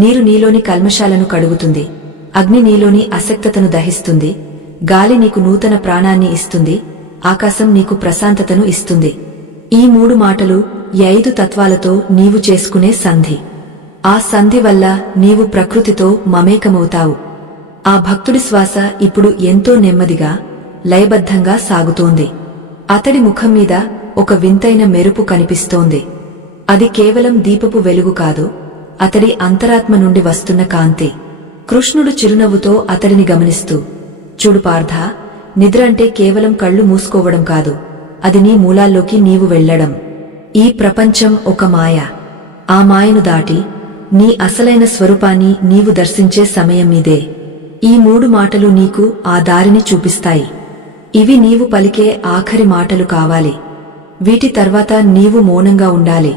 నీరు నీలోని కల్మషాలను కడుగుతుంది. అగ్ని నీలోని అసక్తతను దహిస్తుంది. గాలి నీకు నూతన ప్రాణాన్ని ఇస్తుంది. ఆకాశం నీకు ప్రశాంతతను ఇస్తుంది. ఈ 3 మాటలు ఈ 5 తత్వాలతో నీవు చేసుకునే సంధి. ఆ సంధి వల్ల నీవు ప్రకృతితో మమేకమవుతావు. ఆ భక్తుడి శ్వాస ఇప్పుడు ఎంతో నెమ్మదిగా, లయబద్ధంగా సాగుతోంది. అతడి ముఖం మీద ఒక వింతైన మెరుపు కనిపిస్తోంది. అది కేవలం దీపపు వెలుగు కాదు, అతడి అంతరాత్మ నుండి వస్తున్న కాంతి. కృష్ణుడు చిరునవ్వుతో అతడిని గమనిస్తూ, చూడు పార్థ, నిద్ర అంటే కేవలం కళ్ళు మూసుకోవడం కాదు, అది నీ మూలాల్లోకి నీవు వెళ్లడం. ఈ ప్రపంచం ఒక మాయ. ఆ మాయను దాటి నీ అసలైన స్వరూపాన్ని నీవు దర్శించే సమయం ఇదే. ఈ 3 మాటలు నీకు ఆ దారిని చూపిస్తాయి. ఇవి నీవు పలికే ఆఖరి మాటలు కావాలి. వీటి తర్వాత నీవు మౌనంగా ఉండాలి.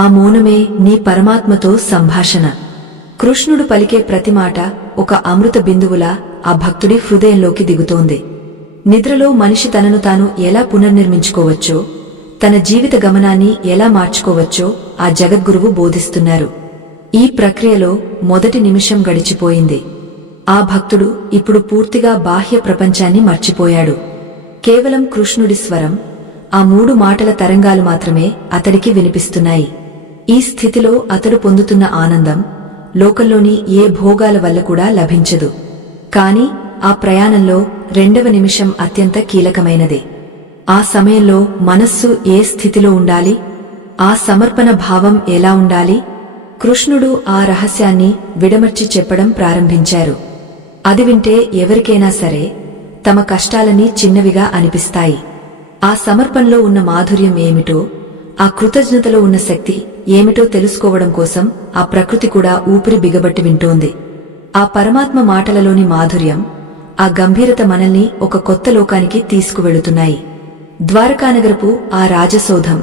ఆ మౌనమే నీ పరమాత్మతో సంభాషణ. కృష్ణుడు పలికే ప్రతి మాట ఒక అమృత బిందువులా ఆ భక్తుడి హృదయంలోకి దిగుతోంది. నిద్రలో మనిషి తనను తాను ఎలా పునర్నిర్మించుకోవచ్చో, తన జీవిత గమనాన్ని ఎలా మార్చుకోవచ్చో ఆ జగద్గురువు బోధిస్తున్నారు. ఈ ప్రక్రియలో మొదటి నిమిషం గడిచిపోయింది. ఆ భక్తుడు ఇప్పుడు పూర్తిగా బాహ్య ప్రపంచాన్ని మర్చిపోయాడు. కేవలం కృష్ణుడి స్వరం, ఆ 3 మాటల తరంగాలు మాత్రమే అతడికి వినిపిస్తున్నాయి. ఈ స్థితిలో అతడు పొందుతున్న ఆనందం లోకంలోని ఏ భోగాల వల్ల కూడా లభించదు. కాని ఆ ప్రయాణంలో 2వ నిమిషం అత్యంత కీలకమైనది. ఆ సమయంలో మనస్సు ఏ స్థితిలో ఉండాలి, ఆ సమర్పణ భావం ఎలా ఉండాలి? కృష్ణుడు ఆ రహస్యాన్ని విడమర్చి చెప్పడం ప్రారంభించారు. అది వింటే ఎవరికైనా సరే తమ కష్టాలన్నీ చిన్నవిగా అనిపిస్తాయి. ఆ సమర్పణలో ఉన్న మాధుర్యం ఏమిటో, ఆ కృతజ్ఞతలో ఉన్న శక్తి ఏమిటో తెలుసుకోవడం కోసం ఆ ప్రకృతి కూడా ఊపిరి బిగబట్టి వింటోంది. ఆ పరమాత్మ మాటలలోని మాధుర్యం, ఆ గంభీరత మనల్ని ఒక కొత్త లోకానికి తీసుకువెళుతున్నాయి. ద్వారకానగరపు ఆ రాజసౌధం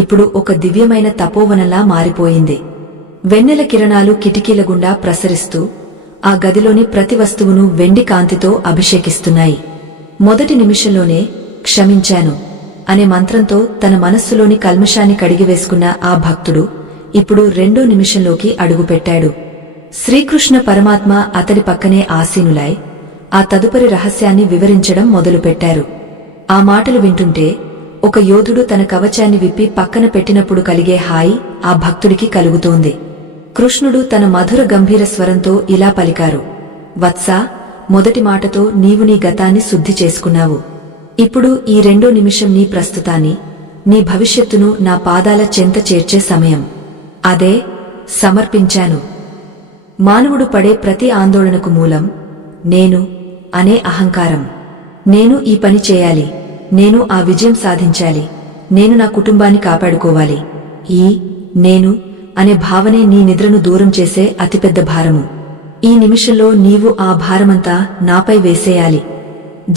ఇప్పుడు ఒక దివ్యమైన తపోవనంలా మారిపోయింది. వెన్నెల కిరణాలు కిటికీల గుండా ప్రసరిస్తూ ఆ గదిలోని ప్రతి వస్తువును వెండి కాంతితో అభిషేకిస్తున్నాయి. మొదటి నిమిషంలోనే క్షమించాను అనే మంత్రంతో తన మనస్సులోని కల్మషాన్ని కడిగివేసుకున్న ఆ భక్తుడు ఇప్పుడు రెండో నిమిషంలోకి అడుగుపెట్టాడు. శ్రీకృష్ణ పరమాత్మ అతడి పక్కనే ఆసీనులై ఆ తదుపరి రహస్యాన్ని వివరించడం మొదలుపెట్టారు. ఆ మాటలు వింటుంటే ఒక యోధుడు తన కవచాన్ని విప్పి పక్కన పెట్టినప్పుడు కలిగే హాయి ఆ భక్తుడికి కలుగుతోంది. కృష్ణుడు తన మధుర గంభీర స్వరంతో ఇలా పలికారు, వత్సా, మొదటి మాటతో నీవు నీ గతాన్ని శుద్ధి చేసుకున్నావు. ఇప్పుడు ఈ రెండో నిమిషం నీ ప్రస్తుతాన్ని, నీ భవిష్యత్తును నా పాదాల చెంత చేర్చే సమయం. అదే సమర్పించాను. మానవుడు పడే ప్రతి ఆందోళనకు మూలం నేను అనే అహంకారం. నేను ఈ పని చేయాలి, నేను ఆ విజయం సాధించాలి, నేను నా కుటుంబాన్ని కాపాడుకోవాలి. ఈ నేను అనే భావనే నీ నిద్రను దూరం చేసే అతిపెద్ద భారము. ఈ నిమిషంలో నీవు ఆ భారమంతా నాపై వేసేయాలి.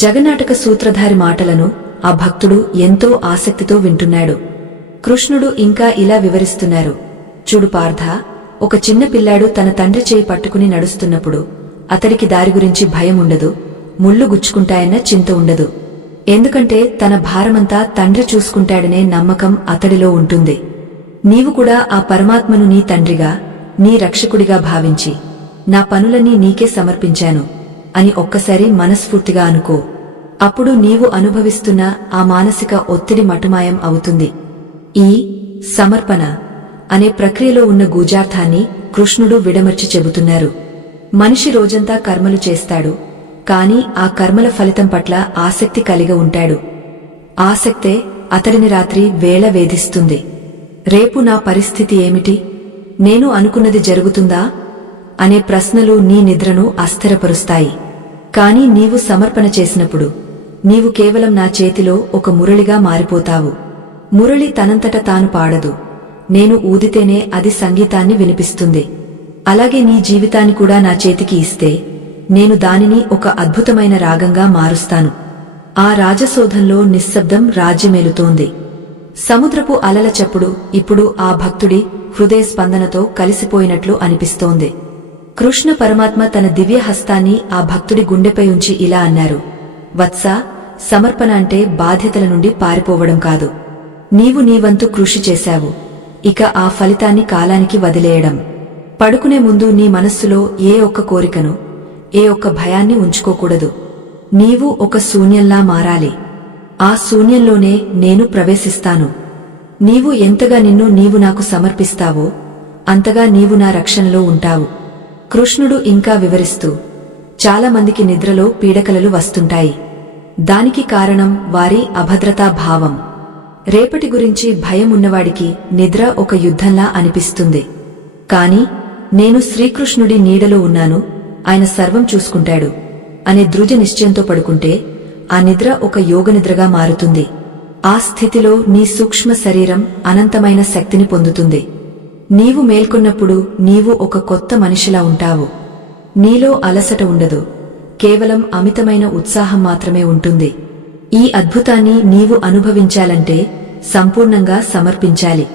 జగన్నాటక సూత్రధారి మాటలను ఆ భక్తుడు ఎంతో ఆసక్తితో వింటున్నాడు. కృష్ణుడు ఇంకా ఇలా వివరిస్తున్నారు, చూడు పార్థ, ఒక చిన్న పిల్లాడు తన తండ్రి చేయి పట్టుకుని నడుస్తున్నప్పుడు అతడికి దారి గురించి భయం ఉండదు, ముళ్ళు గుచ్చుకుంటాయన్న చింత ఉండదు. ఎందుకంటే తన భారమంతా తండ్రి చూసుకుంటాడనే నమ్మకం అతడిలో ఉంటుంది. నీవు కూడా ఆ పరమాత్మను నీ తండ్రిగా, నీ రక్షకుడిగా భావించి, నా పనులన్నీ నీకే సమర్పించాను అని ఒక్కసారి మనస్ఫూర్తిగా అనుకో. అప్పుడు నీవు అనుభవిస్తున్న ఆ మానసిక ఒత్తిడి మటుమాయం అవుతుంది. ఈ సమర్పణ అనే ప్రక్రియలో ఉన్న గూజార్థాన్ని కృష్ణుడు విడమర్చి చెబుతున్నారు. మనిషి రోజంతా కర్మలు చేస్తాడు, కాని ఆ కర్మల ఫలితం పట్ల ఆసక్తి కలిగి ఉంటాడు. ఆసక్తే అతడిని రాత్రి వేళ వేధిస్తుంది. రేపు నా పరిస్థితి ఏమిటి, నేను అనుకున్నది జరుగుతుందా అనే ప్రశ్నలు నీ నిద్రను అస్థిరపరుస్తాయి. కాని నీవు సమర్పణ చేసినప్పుడు నీవు కేవలం నా చేతిలో ఒక మురళిగా మారిపోతావు. మురళి తనంతట తాను పాడదు, నేను ఊదితేనే అది సంగీతాన్ని వినిపిస్తుంది. అలాగే నీ జీవితాన్ని కూడా నా చేతికి ఇస్తే నేను దానిని ఒక అద్భుతమైన రాగంగా మారుస్తాను. ఆ రాజసౌధంలో నిశ్శబ్దం రాజ్యమేలుతోంది. సముద్రపు అలల చప్పుడు ఇప్పుడు ఆ భక్తుడి హృదయ స్పందనతో కలిసిపోయినట్లు అనిపిస్తోంది. కృష్ణ పరమాత్మ తన దివ్య హస్తాన్ని ఆ భక్తుడి గుండెపై ఉంచి ఇలా అన్నారు, వత్సా, సమర్పణ అంటే బాధ్యతల నుండి పారిపోవడం కాదు. నీవు నీవంతు కృషి చేశావు, ఇక ఆ ఫలితాన్ని కాలానికి వదిలేయడం. పడుకునే ముందు నీ మనస్సులో ఏ ఒక్క కోరికను, ఏ ఒక్క భయాన్ని ఉంచుకోకూడదు. నీవు ఒక శూన్యంలా మారాలి. ఆ శూన్యంలోనే నేను ప్రవేశిస్తాను. నీవు ఎంతగా నిన్ను నీవు నాకు సమర్పిస్తావో అంతగా నీవు నా రక్షణలో ఉంటావు. కృష్ణుడు ఇంకా వివరిస్తూ, చాలా మందికి నిద్రలో పీడకలలు వస్తుంటాయి. దానికి కారణం వారి అభద్రతా భావం. రేపటి గురించి భయం ఉన్నవాడికి నిద్ర ఒక యుద్ధంలా అనిపిస్తుంది. కాని నేను శ్రీకృష్ణుడి నీడలో ఉన్నాను, ఆయన సర్వం చూసుకుంటాడు అనే దృఢ నిశ్చయంతో పడుకుంటే ఆ నిద్ర ఒక యోగనిద్రగా మారుతుంది. ఆ స్థితిలో నీ సూక్ష్మ శరీరం అనంతమైన శక్తిని పొందుతుంది. నీవు మేల్కొన్నప్పుడు నీవు ఒక కొత్త మనిషిలా ఉంటావు. నీలో అలసట ఉండదు, కేవలం అమితమైన ఉత్సాహం మాత్రమే ఉంటుంది. ఈ అద్భుతాన్ని నీవు అనుభవించాలంటే సంపూర్ణంగా సమర్పించాలి.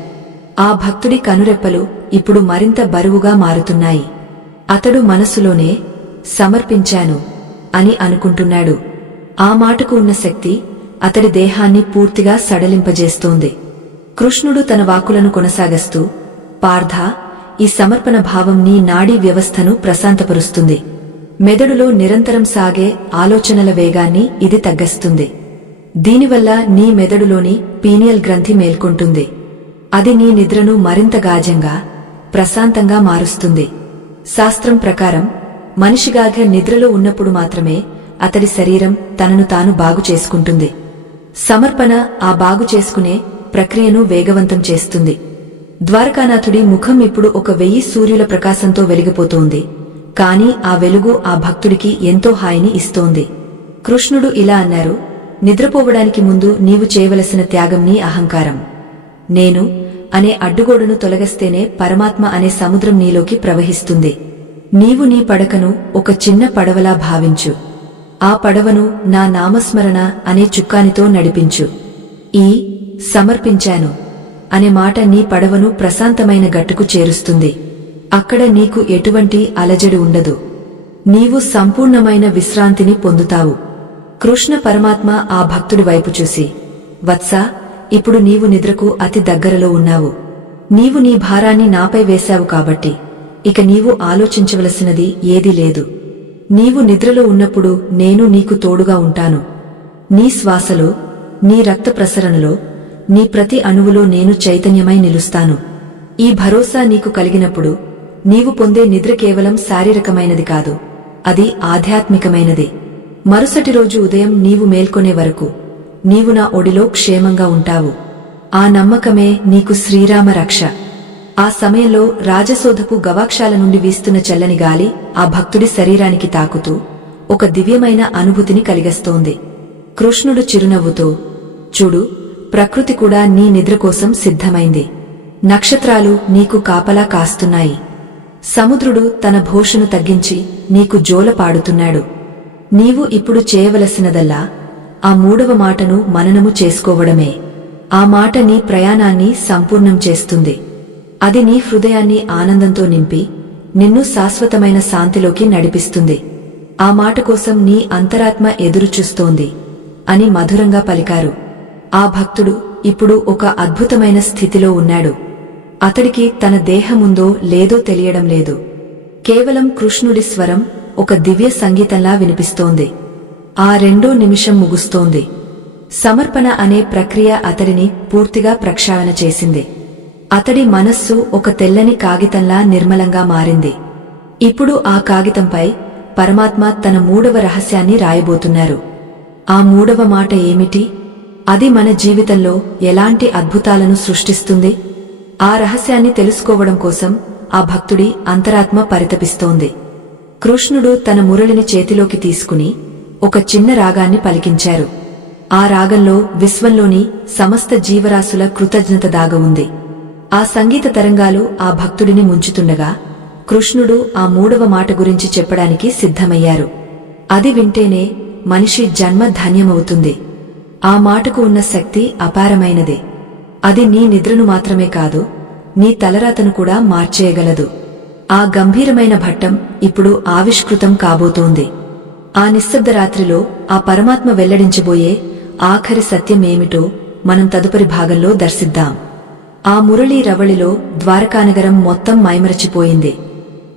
ఆ భక్తుడి కనురెప్పలు ఇప్పుడు మరింత బరువుగా మారుతున్నాయి. అతడు మనసులోనే సమర్పించాను అని అనుకుంటున్నాడు. ఆ మాటకు ఉన్న శక్తి అతడి దేహాన్ని పూర్తిగా సడలింపజేస్తోంది. కృష్ణుడు తన వాక్కులను కొనసాగస్తూ, పార్థ, ఈ సమర్పణ భావం నీ నాడీ వ్యవస్థను ప్రశాంతపరుస్తుంది. మెదడులో నిరంతరం సాగే ఆలోచనల వేగాన్ని ఇది తగ్గిస్తుంది. దీనివల్ల నీ మెదడులోని పీనియల్ గ్రంథి మేల్కొంటుంది. అది నీ నిద్రను మరింత గాఢంగా, ప్రశాంతంగా మారుస్తుంది. శాస్త్రం ప్రకారం మనిషిగాఘ నిద్రలో ఉన్నప్పుడు మాత్రమే అతడి శరీరం తనను తాను బాగు చేసుకుంటుంది. సమర్పణ ఆ బాగు చేసుకునే ప్రక్రియను వేగవంతం చేస్తుంది. ద్వారకానాథుడి ముఖం ఇప్పుడు 1000 సూర్యుల ప్రకాశంతో వెలిగిపోతోంది. కాని ఆ వెలుగు ఆ భక్తుడికి ఎంతో హాయిని ఇస్తోంది. కృష్ణుడు ఇలా అన్నారు, నిద్రపోవడానికి ముందు నీవు చేయవలసిన త్యాగం నీ అహంకారం. నేను అనే అడ్డుగోడను తొలగిస్తేనే పరమాత్మ అనే సముద్రం నీలోకి ప్రవహిస్తుంది. నీవు నీ పడకను ఒక చిన్న పడవలా భావించు. ఆ పడవను నా నామస్మరణ అనే చుక్కానితో నడిపించు. ఈ సమర్పించాను అనే మాట నీ పడవను ప్రశాంతమైన గట్టుకు చేరుస్తుంది. అక్కడ నీకు ఎటువంటి అలజడి ఉండదు. నీవు సంపూర్ణమైన విశ్రాంతిని పొందుతావు. కృష్ణ పరమాత్మ ఆ భక్తుడి వైపు చూసి, వత్సా, ఇప్పుడు నీవు నిద్రకు అతి దగ్గరలో ఉన్నావు. నీవు నీ భారాన్ని నాపై వేశావు కాబట్టి ఇక నీవు ఆలోచించవలసినది ఏదీ లేదు. నీవు నిద్రలో ఉన్నప్పుడు నేను నీకు తోడుగా ఉంటాను. నీ శ్వాసలో, నీ రక్త ప్రసరణలో, నీ ప్రతి అణువులో నేను చైతన్యమై నిలుస్తాను. ఈ భరోసా నీకు కలిగినప్పుడు నీవు పొందే నిద్ర కేవలం శారీరకమైనది కాదు, అది ఆధ్యాత్మికమైనది. మరుసటి రోజు ఉదయం నీవు మేల్కొనే వరకు నీవు నా ఒడిలో క్షేమంగా ఉంటావు. ఆ నమ్మకమే నీకు శ్రీరామ రక్ష. ఆ సమయంలో రాజసోధపు గవాక్షాల నుండి వీస్తున్న చల్లని గాలి ఆ భక్తుడి శరీరానికి తాకుతూ ఒక దివ్యమైన అనుభూతిని కలిగిస్తోంది. కృష్ణుడు చిరునవ్వుతో, చూడు, ప్రకృతి కూడా నీ నిద్ర కోసం సిద్ధమైంది. నక్షత్రాలు నీకు కాపలా కాస్తున్నాయి. సముద్రుడు తన ఘోషను తగ్గించి నీకు జోల పాడుతున్నాడు. నీవు ఇప్పుడు చేయవలసినదల్లా ఆ మూడవ మాటను మననము చేసుకోవడమే. ఆ మాట నీ ప్రయాణాన్ని సంపూర్ణం చేస్తుంది. అది నీ హృదయాన్ని ఆనందంతో నింపి నిన్ను శాశ్వతమైన శాంతిలోకి నడిపిస్తుంది. ఆ మాట కోసం నీ అంతరాత్మ ఎదురుచూస్తోంది అని మధురంగా పలికారు. ఆ భక్తుడు ఇప్పుడు ఒక అద్భుతమైన స్థితిలో ఉన్నాడు. అతడికి తన దేహముందో లేదో తెలియడం లేదు. కేవలం కృష్ణుడి స్వరం ఒక దివ్య సంగీతంలా వినిపిస్తోంది. ఆ రెండో నిమిషం ముగుస్తోంది. సమర్పణ అనే ప్రక్రియ అతడిని పూర్తిగా ప్రక్షాళన చేసింది. అతడి మనస్సు ఒక తెల్లని కాగితంలా నిర్మలంగా మారింది. ఇప్పుడు ఆ కాగితంపై పరమాత్మ తన మూడవ రహస్యాన్ని రాయబోతున్నారు. ఆ మూడవ మాట ఏమిటి? అది మన జీవితంలో ఎలాంటి అద్భుతాలను సృష్టిస్తుంది? ఆ రహస్యాన్ని తెలుసుకోవడం కోసం ఆ భక్తుడి అంతరాత్మ పరితపిస్తోంది. కృష్ణుడు తన మురళిని చేతిలోకి తీసుకుని ఒక చిన్న రాగాన్ని పలికించారు. ఆ రాగంలో విశ్వంలోని సమస్త జీవరాశుల కృతజ్ఞత దాగ ఉంది. ఆ సంగీత తరంగాలు ఆ భక్తుడిని ముంచుతుండగా కృష్ణుడు ఆ మూడవ మాట గురించి చెప్పడానికి సిద్ధమయ్యారు. అది వింటేనే మనిషి జన్మ ధన్యమవుతుంది. ఆ మాటకు ఉన్న శక్తి అపారమైనది. అది నీ నిద్రను మాత్రమే కాదు, నీ తలరాతను కూడా మార్చేయగలదు. ఆ గంభీరమైన భట్టం ఇప్పుడు ఆవిష్కృతం కాబోతోంది. ఆ నిశ్శబ్ద రాత్రిలో ఆ పరమాత్మ వెల్లడించబోయే ఆఖరి సత్యమేమిటో మనం తదుపరి భాగంలో దర్శిద్దాం. ఆ మురళీ రవళిలో ద్వారకానగరం మొత్తం మైమరచిపోయింది.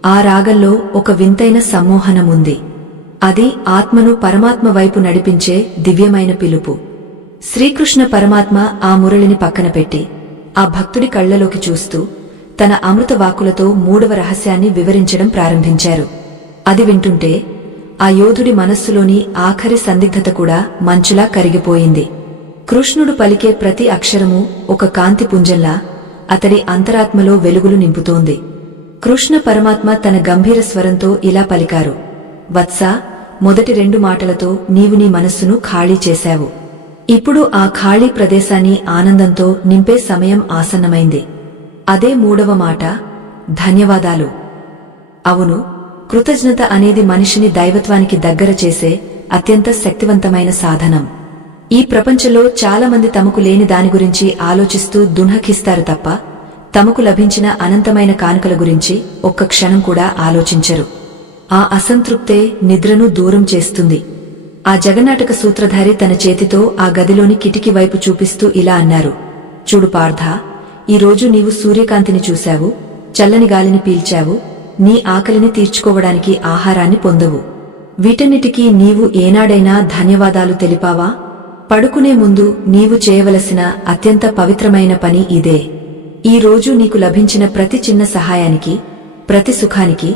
ఆ రాగంలో ఒక వింతైన సమ్మోహనముంది. అది ఆత్మను పరమాత్మ వైపు నడిపించే దివ్యమైన పిలుపు. శ్రీకృష్ణ పరమాత్మ ఆ మురళిని పక్కన పెట్టి ఆ భక్తుడి కళ్లలోకి చూస్తూ తన అమృత వాక్కులతో మూడవ రహస్యాన్ని వివరించడం ప్రారంభించారు. అది వింటుంటే ఆ యోధుడి మనస్సులోని ఆఖరి సందిగ్ధత కూడా మంచులా కరిగిపోయింది. కృష్ణుడు పలికే ప్రతి అక్షరము ఒక కాంతి పుంజంలా అతడి అంతరాత్మలో వెలుగులు నింపుతోంది. కృష్ణ పరమాత్మ తన గంభీర స్వరంతో ఇలా పలికారు, వత్సా, మొదటి రెండు మాటలతో నీవు నీ మనస్సును ఖాళీ చేశావు. ఇప్పుడు ఆ ఖాళీ ప్రదేశాన్ని ఆనందంతో నింపే సమయం ఆసన్నమైంది. అదే మూడవ మాట, ధన్యవాదాలు. అవును, కృతజ్ఞత అనేది మనిషిని దైవత్వానికి దగ్గర చేసే అత్యంత శక్తివంతమైన సాధనం. ఈ ప్రపంచంలో చాలామంది తమకు లేని దాని గురించి ఆలోచిస్తూ దున్హకిస్తారు తప్ప తమకు లభించిన అనంతమైన కానుకల గురించి ఒక్క క్షణం కూడా ఆలోచించరు. ఆ అసంతృప్తే నిద్రను దూరం చేస్తుంది. ఆ జగన్నాటక సూత్రధారి తన చేతితో ఆ గదిలోని కిటికీ వైపు చూపిస్తూ ఇలా అన్నారు, చూడు పార్థ, ఈరోజు నీవు సూర్యకాంతిని చూశావు, చల్లని గాలిని పీల్చావు, నీ ఆకలిని తీర్చుకోవడానికి ఆహారాన్ని పొందవు. వీటన్నిటికీ నీవు ఏనాడైనా ధన్యవాదాలు తెలిపావా? పడుకునే ముందు నీవు చేయవలసిన అత్యంత పవిత్రమైన పని ఇదే. ఈ రోజు నీకు లభించిన ప్రతి చిన్న సహాయానికి, ప్రతి సుఖానికి,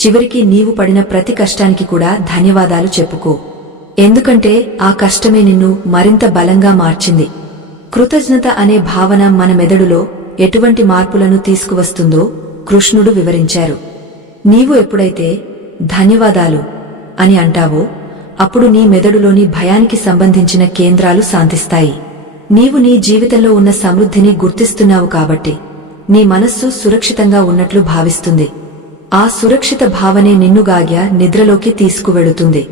చివరికి నీవు పడిన ప్రతి కష్టానికి కూడా ధన్యవాదాలు చెప్పుకో. ఎందుకంటే ఆ కష్టమే నిన్ను మరింత బలంగా మార్చింది. కృతజ్ఞత అనే భావన మన మెదడులో ఎటువంటి మార్పులను తీసుకువస్తుందో కృష్ణుడు వివరించారు. నీవు ఎప్పుడైతే ధన్యవాదాలు అని అంటావో అప్పుడు నీ మెదడులోని భయానికి సంబంధించిన కేంద్రాలు శాంతిస్తాయి. నీవు నీ జీవితంలో ఉన్న సమృద్ధిని గుర్తిస్తున్నావు కాబట్టి నీ మనస్సు సురక్షితంగా ఉన్నట్లు భావిస్తుంది. ఆ సురక్షిత భావనే నిన్నుగాగ్య నిద్రలోకి తీసుకువెళుతుంది.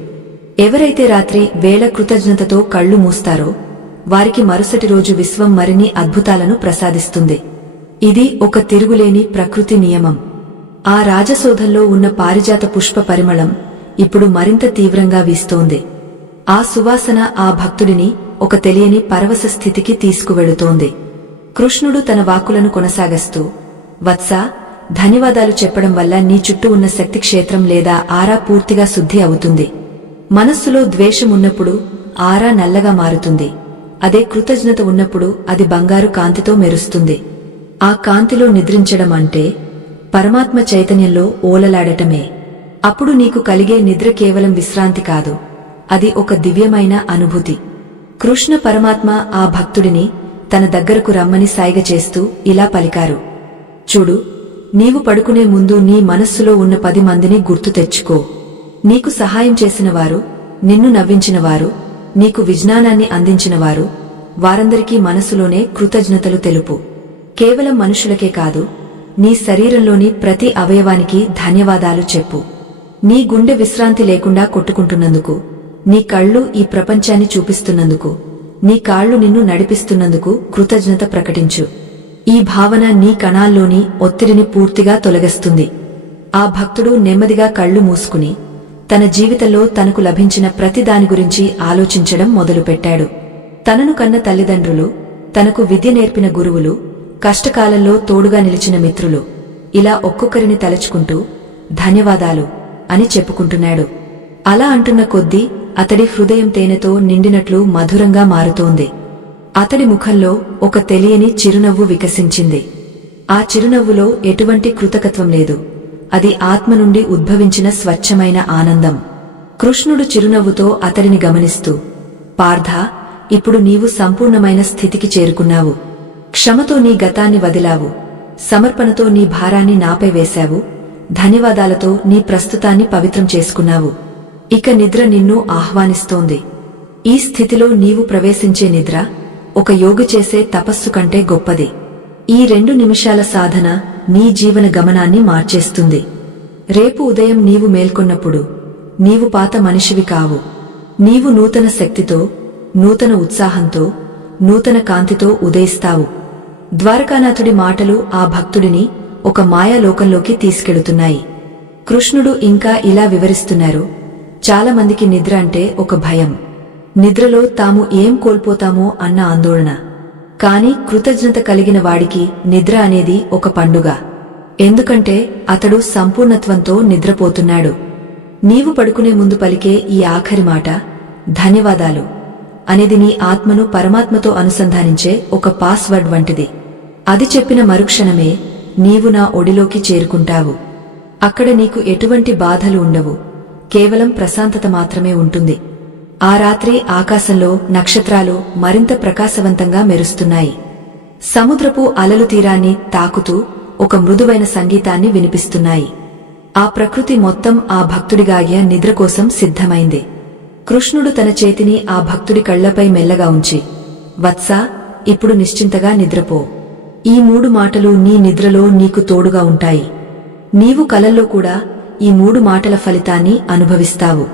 ఎవరైతే రాత్రి వేళ కృతజ్ఞతతో కళ్ళు మూస్తారో వారికి మరుసటి రోజు విశ్వం మరిన్ని అద్భుతాలను ప్రసాదిస్తుంది. ఇది ఒక తిరుగులేని ప్రకృతి నియమం. ఆ రాజసౌధంలో ఉన్న పారిజాత పుష్ప పరిమళం ఇప్పుడు మరింత తీవ్రంగా వీస్తోంది. ఆ సువాసన ఆ భక్తుడిని ఒక తెలియని పరవశ స్థితికి తీసుకువెళుతోంది. కృష్ణుడు తన వాక్కులను కొనసాగస్తూ, వత్సా, ధన్యవాదాలు చెప్పడం వల్ల నీ చుట్టూ ఉన్న శక్తి క్షేత్రం లేదా ఆరా పూర్తిగా శుద్ధి అవుతుంది. మనస్సులో ద్వేషం ఉన్నప్పుడు ఆరా నల్లగా మారుతుంది. అదే కృతజ్ఞత ఉన్నప్పుడు అది బంగారు కాంతితో మెరుస్తుంది. ఆ కాంతిలో నిద్రించడం అంటే పరమాత్మ చైతన్యంలో ఓలలాడటమే. అప్పుడు నీకు కలిగే నిద్ర కేవలం విశ్రాంతి కాదు, అది ఒక దివ్యమైన అనుభూతి. కృష్ణ పరమాత్మ ఆ భక్తుడిని తన దగ్గరకు రమ్మని సైగ చేస్తూ ఇలా పలికారు, చూడు, నీవు పడుకునే ముందు నీ మనస్సులో ఉన్న 10 మందిని గుర్తు తెచ్చుకో. నీకు సహాయం చేసినవారు, నిన్ను నవ్వించినవారు, నీకు విజ్ఞానాన్ని అందించినవారు, వారందరికీ మనసులోనే కృతజ్ఞతలు తెలుపు. కేవలం మనుషులకే కాదు, నీ శరీరంలోని ప్రతి అవయవానికి ధన్యవాదాలు చెప్పు. నీ గుండె విశ్రాంతి లేకుండా కొట్టుకుంటున్నందుకు, నీ కళ్ళు ఈ ప్రపంచాన్ని చూపిస్తున్నందుకు, నీ కాళ్లు నిన్ను నడిపిస్తున్నందుకు కృతజ్ఞత ప్రకటించు. ఈ భావన నీ కణాల్లోని ఒత్తిడిని పూర్తిగా తొలగిస్తుంది. ఆ భక్తుడు నెమ్మదిగా కళ్ళు మూసుకుని తన జీవితంలో తనకు లభించిన ప్రతి దాని గురించి ఆలోచించడం మొదలుపెట్టాడు. తనను కన్న తల్లిదండ్రులు, తనకు విద్య నేర్పిన గురువులు, కష్టకాలంలో తోడుగా నిలిచిన మిత్రులు, ఇలా ఒక్కొక్కరిని తలుచుకుంటూ ధన్యవాదాలు అని చెప్పుకుంటున్నాడు. అలా అంటున్న కొద్దీ అతడి హృదయం తేనెతో నిండినట్లు మధురంగా మారుతోంది. అతడి ముఖంలో ఒక తెలియని చిరునవ్వు వికసించింది. ఆ చిరునవ్వులో ఎటువంటి కృతకత్వం లేదు, అది ఆత్మ నుండి ఉద్భవించిన స్వచ్ఛమైన ఆనందం. కృష్ణుడు చిరునవ్వుతో అతడిని గమనిస్తూ, పార్థా, ఇప్పుడు నీవు సంపూర్ణమైన స్థితికి చేరుకున్నావు. క్షమతో నీ గతాన్ని వదిలావు, సమర్పణతో నీ భారాన్ని నాపై వేశావు, ధన్యవాదాలతో నీ ప్రస్తుతాన్ని పవిత్రం చేసుకున్నావు. ఇక నిద్ర నిన్ను ఆహ్వానిస్తోంది. ఈ స్థితిలో నీవు ప్రవేశించే నిద్ర ఒక యోగి చేసే తపస్సు కంటే గొప్పది. ఈ 2 నిమిషాల సాధన నీ జీవన గమనాన్ని మార్చేస్తుంది. రేపు ఉదయం నీవు మేల్కొన్నప్పుడు నీవు పాత మనిషివి కావు. నీవు నూతన శక్తితో, నూతన ఉత్సాహంతో, నూతన కాంతితో ఉదయిస్తావు. ద్వారకానాథుడి మాటలు ఆ భక్తుడిని ఒక మాయాలోకంలోకి తీసుకెడుతున్నాయి. కృష్ణుడు ఇంకా ఇలా వివరిస్తున్నారు, చాలామందికి నిద్ర అంటే ఒక భయం. నిద్రలో తాము ఏం కోల్పోతామో అన్న ఆందోళన. కాని కృతజ్ఞత కలిగిన వాడికి నిద్ర అనేది ఒక పండుగ. ఎందుకంటే అతడు సంపూర్ణత్వంతో నిద్రపోతున్నాడు. నీవు పడుకునే ముందు పలికే ఈ ఆఖరి మాట, ధన్యవాదాలు అనేది నీ ఆత్మను పరమాత్మతో అనుసంధానించే ఒక పాస్వర్డ్ వంటిది. అది చెప్పిన మరుక్షణమే నీవు నా ఒడిలోకి చేరుకుంటావు. అక్కడ నీకు ఎటువంటి బాధలు ఉండవు, కేవలం ప్రశాంతత మాత్రమే ఉంటుంది. ఆ రాత్రి ఆకాశంలో నక్షత్రాలు మరింత ప్రకాశవంతంగా మెరుస్తున్నాయి. సముద్రపు అలలు తీరాన్ని తాకుతూ ఒక మృదువైన సంగీతాన్ని వినిపిస్తున్నాయి. ఆ ప్రకృతి మొత్తం ఆ భక్తుడిగాగ్య నిద్ర కోసం సిద్ధమైంది. కృష్ణుడు తన చేతిని ఆ భక్తుడి కళ్లపై మెల్లగా ఉంచి, వత్సా, ఇప్పుడు నిశ్చింతగా నిద్రపో. ఈ 3 మాటలు నీ నిద్రలో నీకు తోడుగా ఉంటాయి. నీవు కలల్లో కూడా ఈ 3 మాటల ఫలితాన్ని అనుభవిస్తావు.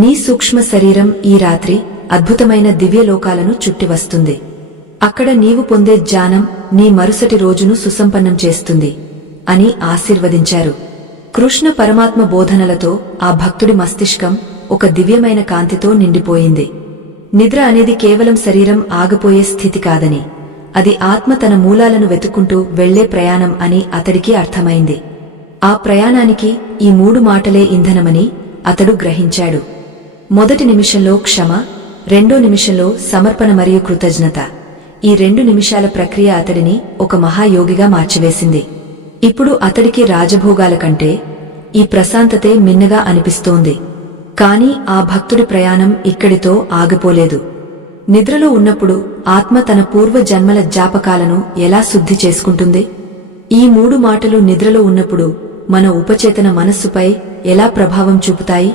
నీ సూక్ష్మ శరీరం ఈ రాత్రి అద్భుతమైన దివ్యలోకాలను చుట్టివస్తుంది. అక్కడ నీవు పొందే జ్ఞానం నీ మరుసటి రోజును సుసంపన్నం చేస్తుంది అని ఆశీర్వదించారు. కృష్ణ పరమాత్మ బోధనలతో ఆ భక్తుడి మస్తిష్కం ఒక దివ్యమైన కాంతితో నిండిపోయింది. నిద్ర అనేది కేవలం శరీరం ఆగిపోయే స్థితి కాదని, అది ఆత్మ తన మూలాలను వెతుక్కుంటూ వెళ్లే ప్రయాణం అని అతడికి అర్థమైంది. ఆ ప్రయాణానికి ఈ 3 మాటలే ఇంధనమని అతడు గ్రహించాడు. మొదటి నిమిషంలో క్షమ, రెండో నిమిషంలో సమర్పణ మరియు కృతజ్ఞత. ఈ 2 నిమిషాల ప్రక్రియ అతడిని ఒక మహాయోగిగా మార్చివేసింది. ఇప్పుడు అతడికి రాజభోగాల కంటే ఈ ప్రశాంతతే మిన్నగా అనిపిస్తోంది. కాని ఆ భక్తుడి ప్రయాణం ఇక్కడితో ఆగిపోలేదు. నిద్రలో ఉన్నప్పుడు ఆత్మ తన పూర్వ జన్మల జ్ఞాపకాలను ఎలా శుద్ధి చేసుకుంటుంది? ఈ 3 మాటలు నిద్రలో ఉన్నప్పుడు మన ఉపచేతన మనస్సుపై ఎలా ప్రభావం చూపుతాయి?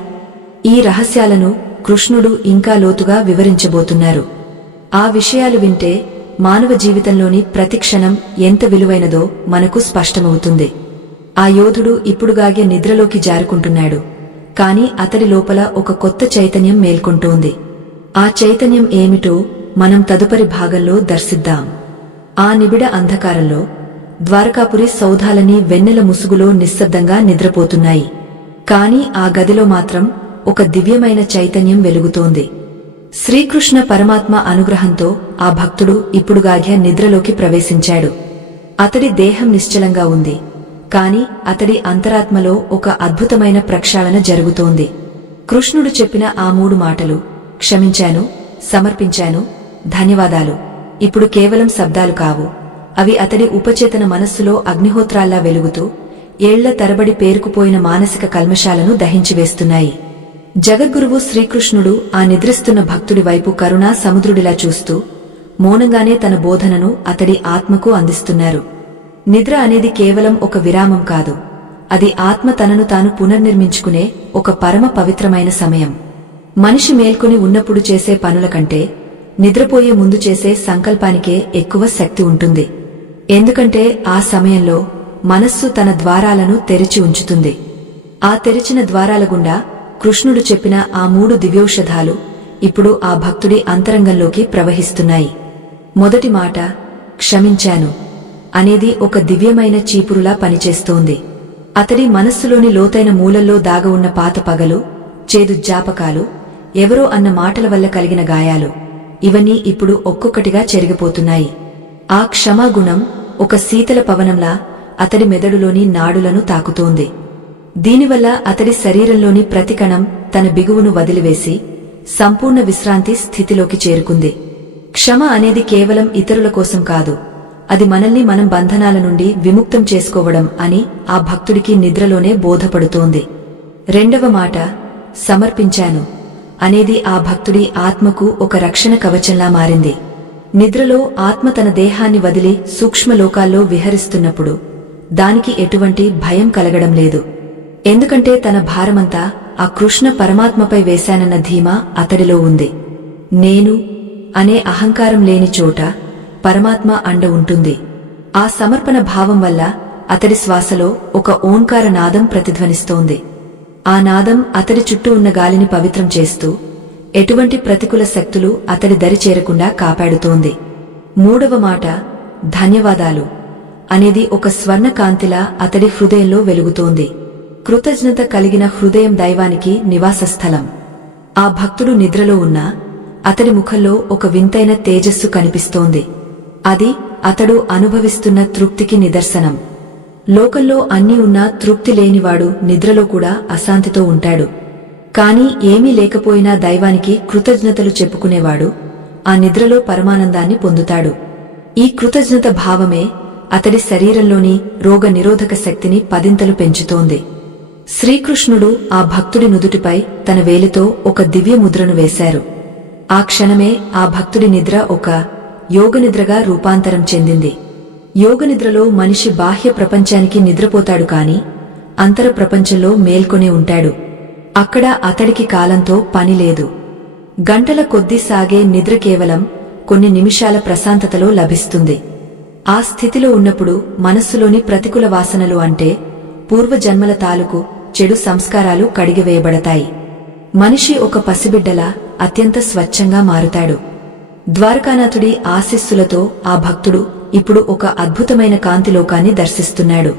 ఈ రహస్యాలను కృష్ణుడు ఇంకా లోతుగా వివరించబోతున్నారు. ఆ విషయాలు వింటే మానవ జీవితంలోని ప్రతి క్షణం ఎంత విలువైనదో మనకు స్పష్టమవుతుంది. ఆ యోధుడు ఇప్పుడుగాగే నిద్రలోకి జారుకుంటున్నాడు. కాని అతడి లోపల ఒక కొత్త చైతన్యం మేల్కొంటోంది. ఆ చైతన్యం ఏమిటో మనం తదుపరి భాగంలో దర్శిద్దాం. ఆ నిబిడ అంధకారంలో ద్వారకాపురి సౌధాలన్నీ వెన్నెల ముసుగులో నిశ్శబ్దంగా నిద్రపోతున్నాయి. కాని ఆ గదిలో మాత్రం ఒక దివ్యమైన చైతన్యం వెలుగుతోంది. శ్రీకృష్ణ పరమాత్మ అనుగ్రహంతో ఆ భక్తుడు ఇప్పుడుగాగ్య నిద్రలోకి ప్రవేశించాడు. అతడి దేహం నిశ్చలంగా ఉంది. కాని అతడి అంతరాత్మలో ఒక అద్భుతమైన ప్రక్షాళన జరుగుతోంది. కృష్ణుడు చెప్పిన ఆ 3 మాటలు, క్షమించాను, సమర్పించాను, ధన్యవాదాలు, ఇప్పుడు కేవలం శబ్దాలు కావు. అవి అతడి ఉపచేతన మనస్సులో అగ్నిహోత్రాల్లా వెలుగుతూ ఏళ్ల తరబడి పేరుకుపోయిన మానసిక కల్మషాలను దహించివేస్తున్నాయి. జగద్గురువు శ్రీకృష్ణుడు ఆ నిద్రిస్తున్న భక్తుడి వైపు కరుణా సముద్రుడిలా చూస్తూ మౌనంగానే తన బోధనను అతడి ఆత్మకు అందిస్తున్నారు. నిద్ర అనేది కేవలం ఒక విరామం కాదు. అది ఆత్మ తనను తాను పునర్నిర్మించుకునే ఒక పరమ పవిత్రమైన సమయం. మనిషి మేల్కొని ఉన్నప్పుడు చేసే పనుల కంటే నిద్రపోయే ముందు చేసే సంకల్పానికే ఎక్కువ శక్తి ఉంటుంది. ఎందుకంటే ఆ సమయంలో మనస్సు తన ద్వారాలను తెరిచి ఉంచుతుంది. ఆ తెరిచిన ద్వారాల గుండా కృష్ణుడు చెప్పిన ఆ 3 దివ్యౌషధాలు ఇప్పుడు ఆ భక్తుడి అంతరంగంలోకి ప్రవహిస్తున్నాయి. మొదటి మాట, క్షమించాను అనేది ఒక దివ్యమైన చీపురులా పనిచేస్తోంది. అతడి మనస్సులోని లోతైన మూలల్లో దాగవున్న పాత పగలు, చేదు జ్ఞాపకాలు, ఎవరో అన్న మాటల వల్ల కలిగిన గాయాలు, ఇవన్నీ ఇప్పుడు ఒక్కొక్కటిగా చెరిగిపోతున్నాయి. ఆ క్షమాగుణం ఒక శీతల పవనంలా అతడి మెదడులోని నాడులను తాకుతోంది. దీనివల్ల అతడి శరీరంలోని ప్రతి కణం తన బిగువును వదిలివేసి సంపూర్ణ విశ్రాంతి స్థితిలోకి చేరుకుంది. క్షమ అనేది కేవలం ఇతరుల కోసం కాదు, అది మనల్ని మనం బంధనాల నుండి విముక్తం చేసుకోవడం అని ఆ భక్తుడికి నిద్రలోనే బోధపడుతోంది. రెండవ మాట, సమర్పించాను అనేది ఆ భక్తుడి ఆత్మకు ఒక రక్షణ కవచంలా మారింది. నిద్రలో ఆత్మ తన దేహాన్ని వదిలి సూక్ష్మలోకాల్లో విహరిస్తున్నప్పుడు దానికి ఎటువంటి భయం కలగడం లేదు. ఎందుకంటే తన భారమంతా ఆ కృష్ణ పరమాత్మపై వేశానన్న ధీమా అతడిలో ఉంది. నేను అనే అహంకారం లేని చోట పరమాత్మ అండ ఉంటుంది. ఆ సమర్పణ భావం వల్ల అతడి శ్వాసలో ఒక ఓంకార నాదం ప్రతిధ్వనిస్తోంది. ఆ నాదం అతడి చుట్టూ ఉన్న గాలిని పవిత్రం చేస్తూ ఎటువంటి ప్రతికూల శక్తులు అతడి దరి చేరకుండా కాపాడుతోంది. మూడవ మాట, ధన్యవాదాలు అనేది ఒక స్వర్ణ కాంతిలా అతడి హృదయంలో వెలుగుతోంది. కృతజ్ఞత కలిగిన హృదయం దైవానికి నివాసస్థలం. ఆ భక్తుడు నిద్రలో ఉన్నా అతడి ముఖంలో ఒక వింతైన తేజస్సు కనిపిస్తోంది. అది అతడు అనుభవిస్తున్న తృప్తికి నిదర్శనం. లోకంలో అన్నీ ఉన్నా తృప్తి లేనివాడు నిద్రలో కూడా అశాంతితో ఉంటాడు. కాని ఏమీ లేకపోయినా దైవానికి కృతజ్ఞతలు చెప్పుకునేవాడు ఆ నిద్రలో పరమానందాన్ని పొందుతాడు. ఈ కృతజ్ఞత భావమే అతడి శరీరంలోని రోగ నిరోధక శక్తిని 10 పెంచుతోంది. శ్రీకృష్ణుడు ఆ భక్తుడి నుదుటిపై తన వేలితో ఒక దివ్య ముద్రను వేశారు. ఆ క్షణమే ఆ భక్తుడి నిద్ర ఒక యోగనిద్రగా రూపాంతరం చెందింది. యోగనిద్రలో మనిషి బాహ్య ప్రపంచానికి నిద్రపోతాడు కాని అంతర ప్రపంచంలో మేల్కొనే ఉంటాడు. అక్కడ అతడికి కాలంతో పని లేదు. గంటల కొద్దీ సాగే నిద్ర కేవలం కొన్ని నిమిషాల ప్రశాంతతలో లభిస్తుంది. ఆ స్థితిలో ఉన్నప్పుడు మనస్సులోని ప్రతికూల వాసనలు అంటే పూర్వజన్మల తాలూకు చెడు సంస్కారాలు కడిగివేయబడతాయి. మనిషి ఒక పసిబిడ్డలా అత్యంత స్వచ్ఛంగా మారుతాడు. ద్వారకానాథుడి ఆశీస్సులతో ఆ భక్తుడు ఇప్పుడు ఒక అద్భుతమైన కాంతిలోకాన్ని దర్శిస్తున్నాడు.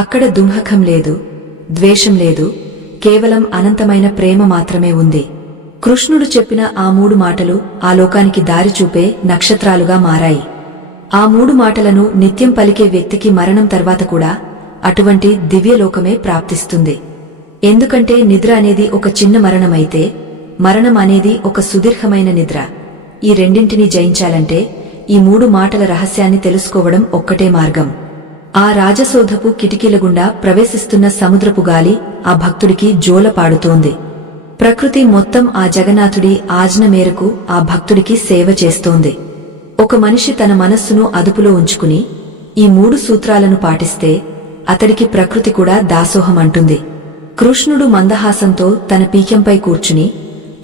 అక్కడ దుంహకం లేదు, ద్వేషం లేదు, కేవలం అనంతమైన ప్రేమ మాత్రమే ఉంది. కృష్ణుడు చెప్పిన ఆ 3 మాటలు ఆ లోకానికి దారి చూపే నక్షత్రాలుగా మారాయి. ఆ 3 మాటలను నిత్యం పలికే వ్యక్తికి మరణం తర్వాత కూడా అటువంటి దివ్యలోకమే ప్రాప్తిస్తుంది. ఎందుకంటే నిద్ర అనేది ఒక చిన్న మరణమైతే మరణం అనేది ఒక సుదీర్ఘమైన నిద్ర. ఈ రెండింటినీ జయించాలంటే ఈ 3 మాటల రహస్యాన్ని తెలుసుకోవడం ఒక్కటే మార్గం. ఆ రాజసోధపు కిటికీల గుండా ప్రవేశిస్తున్న సముద్రపు గాలి ఆ భక్తుడికి జోల పాడుతోంది. ప్రకృతి మొత్తం ఆ జగన్నాథుడి ఆజ్ఞ మేరకు ఆ భక్తుడికి సేవ చేస్తోంది. ఒక మనిషి తన మనస్సును అదుపులో ఉంచుకుని ఈ 3 సూత్రాలను పాటిస్తే అతడికి ప్రకృతి కూడా దాసోహం అంటుంది. కృష్ణుడు మందహాసంతో తన పీకంపై కూర్చుని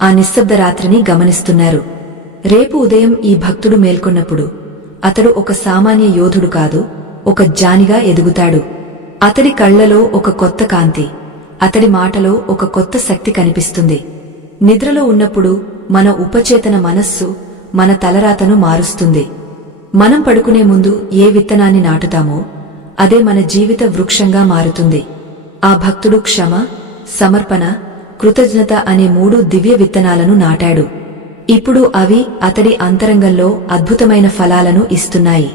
ఆ నిశ్శబ్ద రాత్రిని గమనిస్తున్నారు. రేపు ఉదయం ఈ భక్తుడు మేల్కొన్నప్పుడు అతడు ఒక సామాన్య యోధుడు కాదు, ఒక జ్ఞానిగా ఎదుగుతాడు. అతడి కళ్లలో ఒక కొత్త కాంతి, అతడి మాటలో ఒక కొత్త శక్తి కనిపిస్తుంది. నిద్రలో ఉన్నప్పుడు మన ఉపచేతన మనస్సు మన తలరాతను మారుస్తుంది. మనం పడుకునే ముందు ఏ విత్తనాన్ని నాటుతామో అదే మన జీవిత వృక్షంగా మారుతుంది. ఆ భక్తుడు క్షమ, సమర్పణ, కృతజ్ఞత అనే 3 దివ్య విత్తనాలను నాటాడు. ఇప్పుడు అవి అతడి అంతరంగంలో అద్భుతమైన ఫలాలను ఇస్తున్నాయి.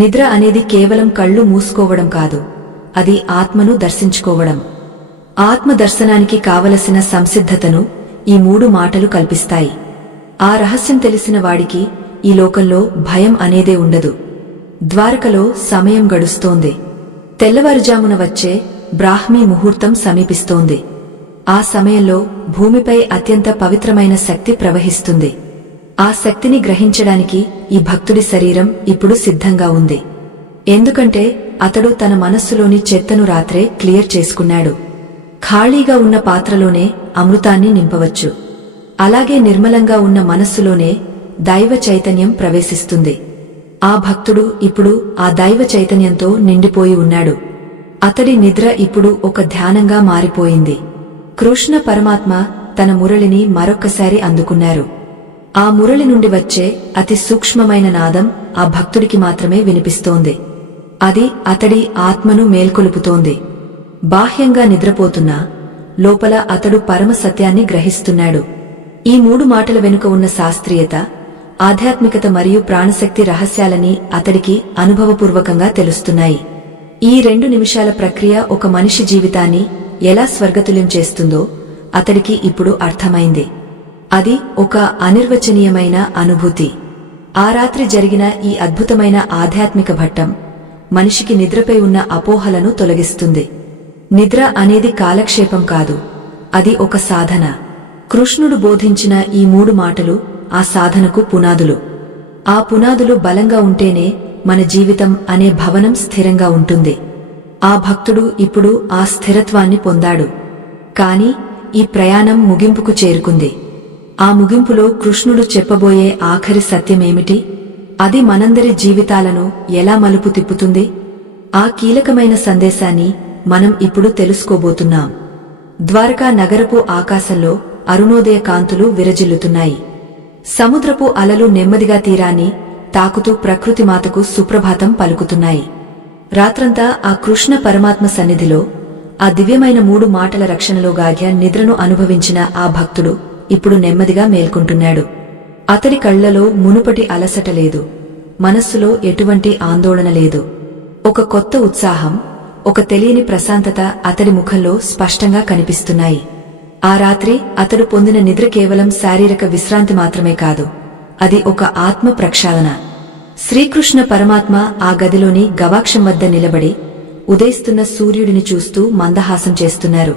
నిద్ర అనేది కేవలం కళ్ళు మూసుకోవడం కాదు, అది ఆత్మను దర్శించుకోవడం. ఆత్మ దర్శనానికి కావలసిన సంసిద్ధతను ఈ 3 మాటలు కల్పిస్తాయి. ఆ రహస్యం తెలిసిన వాడికి ఈ లోకంలో భయం అనేదే ఉండదు. ద్వారకలో సమయం గడుస్తోంది. తెల్లవారుజామున వచ్చే బ్రాహ్మీ ముహూర్తం సమీపిస్తోంది. ఆ సమయంలో భూమిపై అత్యంత పవిత్రమైన శక్తి ప్రవహిస్తుంది. ఆ శక్తిని గ్రహించడానికి ఈ భక్తుడి శరీరం ఇప్పుడు సిద్ధంగా ఉంది. ఎందుకంటే అతడు తన మనస్సులోని చెత్తను రాత్రే క్లియర్ చేసుకున్నాడు. ఖాళీగా ఉన్న పాత్రలోనే అమృతాన్ని నింపవచ్చు. అలాగే నిర్మలంగా ఉన్న మనస్సులోనే దైవ చైతన్యం ప్రవేశిస్తుంది. ఆ భక్తుడు ఇప్పుడు ఆ దైవ చైతన్యంతో నిండిపోయి ఉన్నాడు. అతడి నిద్ర ఇప్పుడు ఒక ధ్యానంగా మారిపోయింది. కృష్ణ పరమాత్మ తన మురళిని మరొక్కసారి అందుకున్నారు. ఆ మురళి నుండి వచ్చే అతి సూక్ష్మమైన నాదం ఆ భక్తుడికి మాత్రమే వినిపిస్తోంది. అది అతడి ఆత్మను మేల్కొలుపుతోంది. బాహ్యంగా నిద్రపోతున్నా లోపల అతడు పరమ సత్యాన్ని గ్రహిస్తున్నాడు. ఈ 3 మాటల వెనుక ఉన్న శాస్త్రీయత, ఆధ్యాత్మికత మరియు ప్రాణశక్తి రహస్యాలని అతడికి అనుభవపూర్వకంగా తెలుస్తున్నాయి. ఈ 2 నిమిషాల ప్రక్రియ ఒక మనిషి జీవితాన్ని ఎలా స్వర్గతుల్యం చేస్తుందో అతడికి ఇప్పుడు అర్థమైంది. అది ఒక అనిర్వచనీయమైన అనుభూతి. ఆ రాత్రి జరిగిన ఈ అద్భుతమైన ఆధ్యాత్మిక ఘట్టం మనిషికి నిద్రపై ఉన్న అపోహలను తొలగిస్తుంది. నిద్ర అనేది కాలక్షేపం కాదు, అది ఒక సాధన. కృష్ణుడు బోధించిన ఈ 3 మాటలు ఆ సాధనకు పునాదులు. ఆ పునాదులు బలంగా ఉంటేనే మన జీవితం అనే భవనం స్థిరంగా ఉంటుంది. ఆ భక్తుడు ఇప్పుడు ఆ స్థిరత్వాన్ని పొందాడు. కాని ఈ ప్రయాణం ముగింపుకు చేరుకుంది. ఆ ముగింపులో కృష్ణుడు చెప్పబోయే ఆఖరి సత్యమేమిటి? అది మనందరి జీవితాలను ఎలా మలుపు తిప్పుతుంది? ఆ కీలకమైన సందేశాన్ని మనం ఇప్పుడు తెలుసుకోబోతున్నాం. ద్వారకా నగరపు ఆకాశంలో అరుణోదయ కాంతులు విరజిల్లుతున్నాయి. సముద్రపు అలలు నెమ్మదిగా తీరాన్ని తాకుతూ ప్రకృతి మాతకు సుప్రభాతం పలుకుతున్నాయి. రాత్రంతా ఆ కృష్ణ పరమాత్మ సన్నిధిలో ఆ దివ్యమైన 3 మాటల రక్షణలో గాఢ్య నిద్రను అనుభవించిన ఆ భక్తుడు ఇప్పుడు నెమ్మదిగా మేల్కొంటున్నాడు. అతడి కళ్లలో మునుపటి అలసట లేదు, మనస్సులో ఎటువంటి ఆందోళన లేదు. ఒక కొత్త ఉత్సాహం, ఒక తెలియని ప్రశాంతత అతడి ముఖంలో స్పష్టంగా కనిపిస్తున్నాయి. ఆ రాత్రి అతడు పొందిన నిద్ర కేవలం శారీరక విశ్రాంతి మాత్రమే కాదు, అది ఒక ఆత్మ ప్రక్షాళన. శ్రీకృష్ణ పరమాత్మ ఆ గదిలోని గవాక్షం వద్ద నిలబడి ఉదయిస్తున్న సూర్యుడిని చూస్తూ మందహాసం చేస్తున్నారు.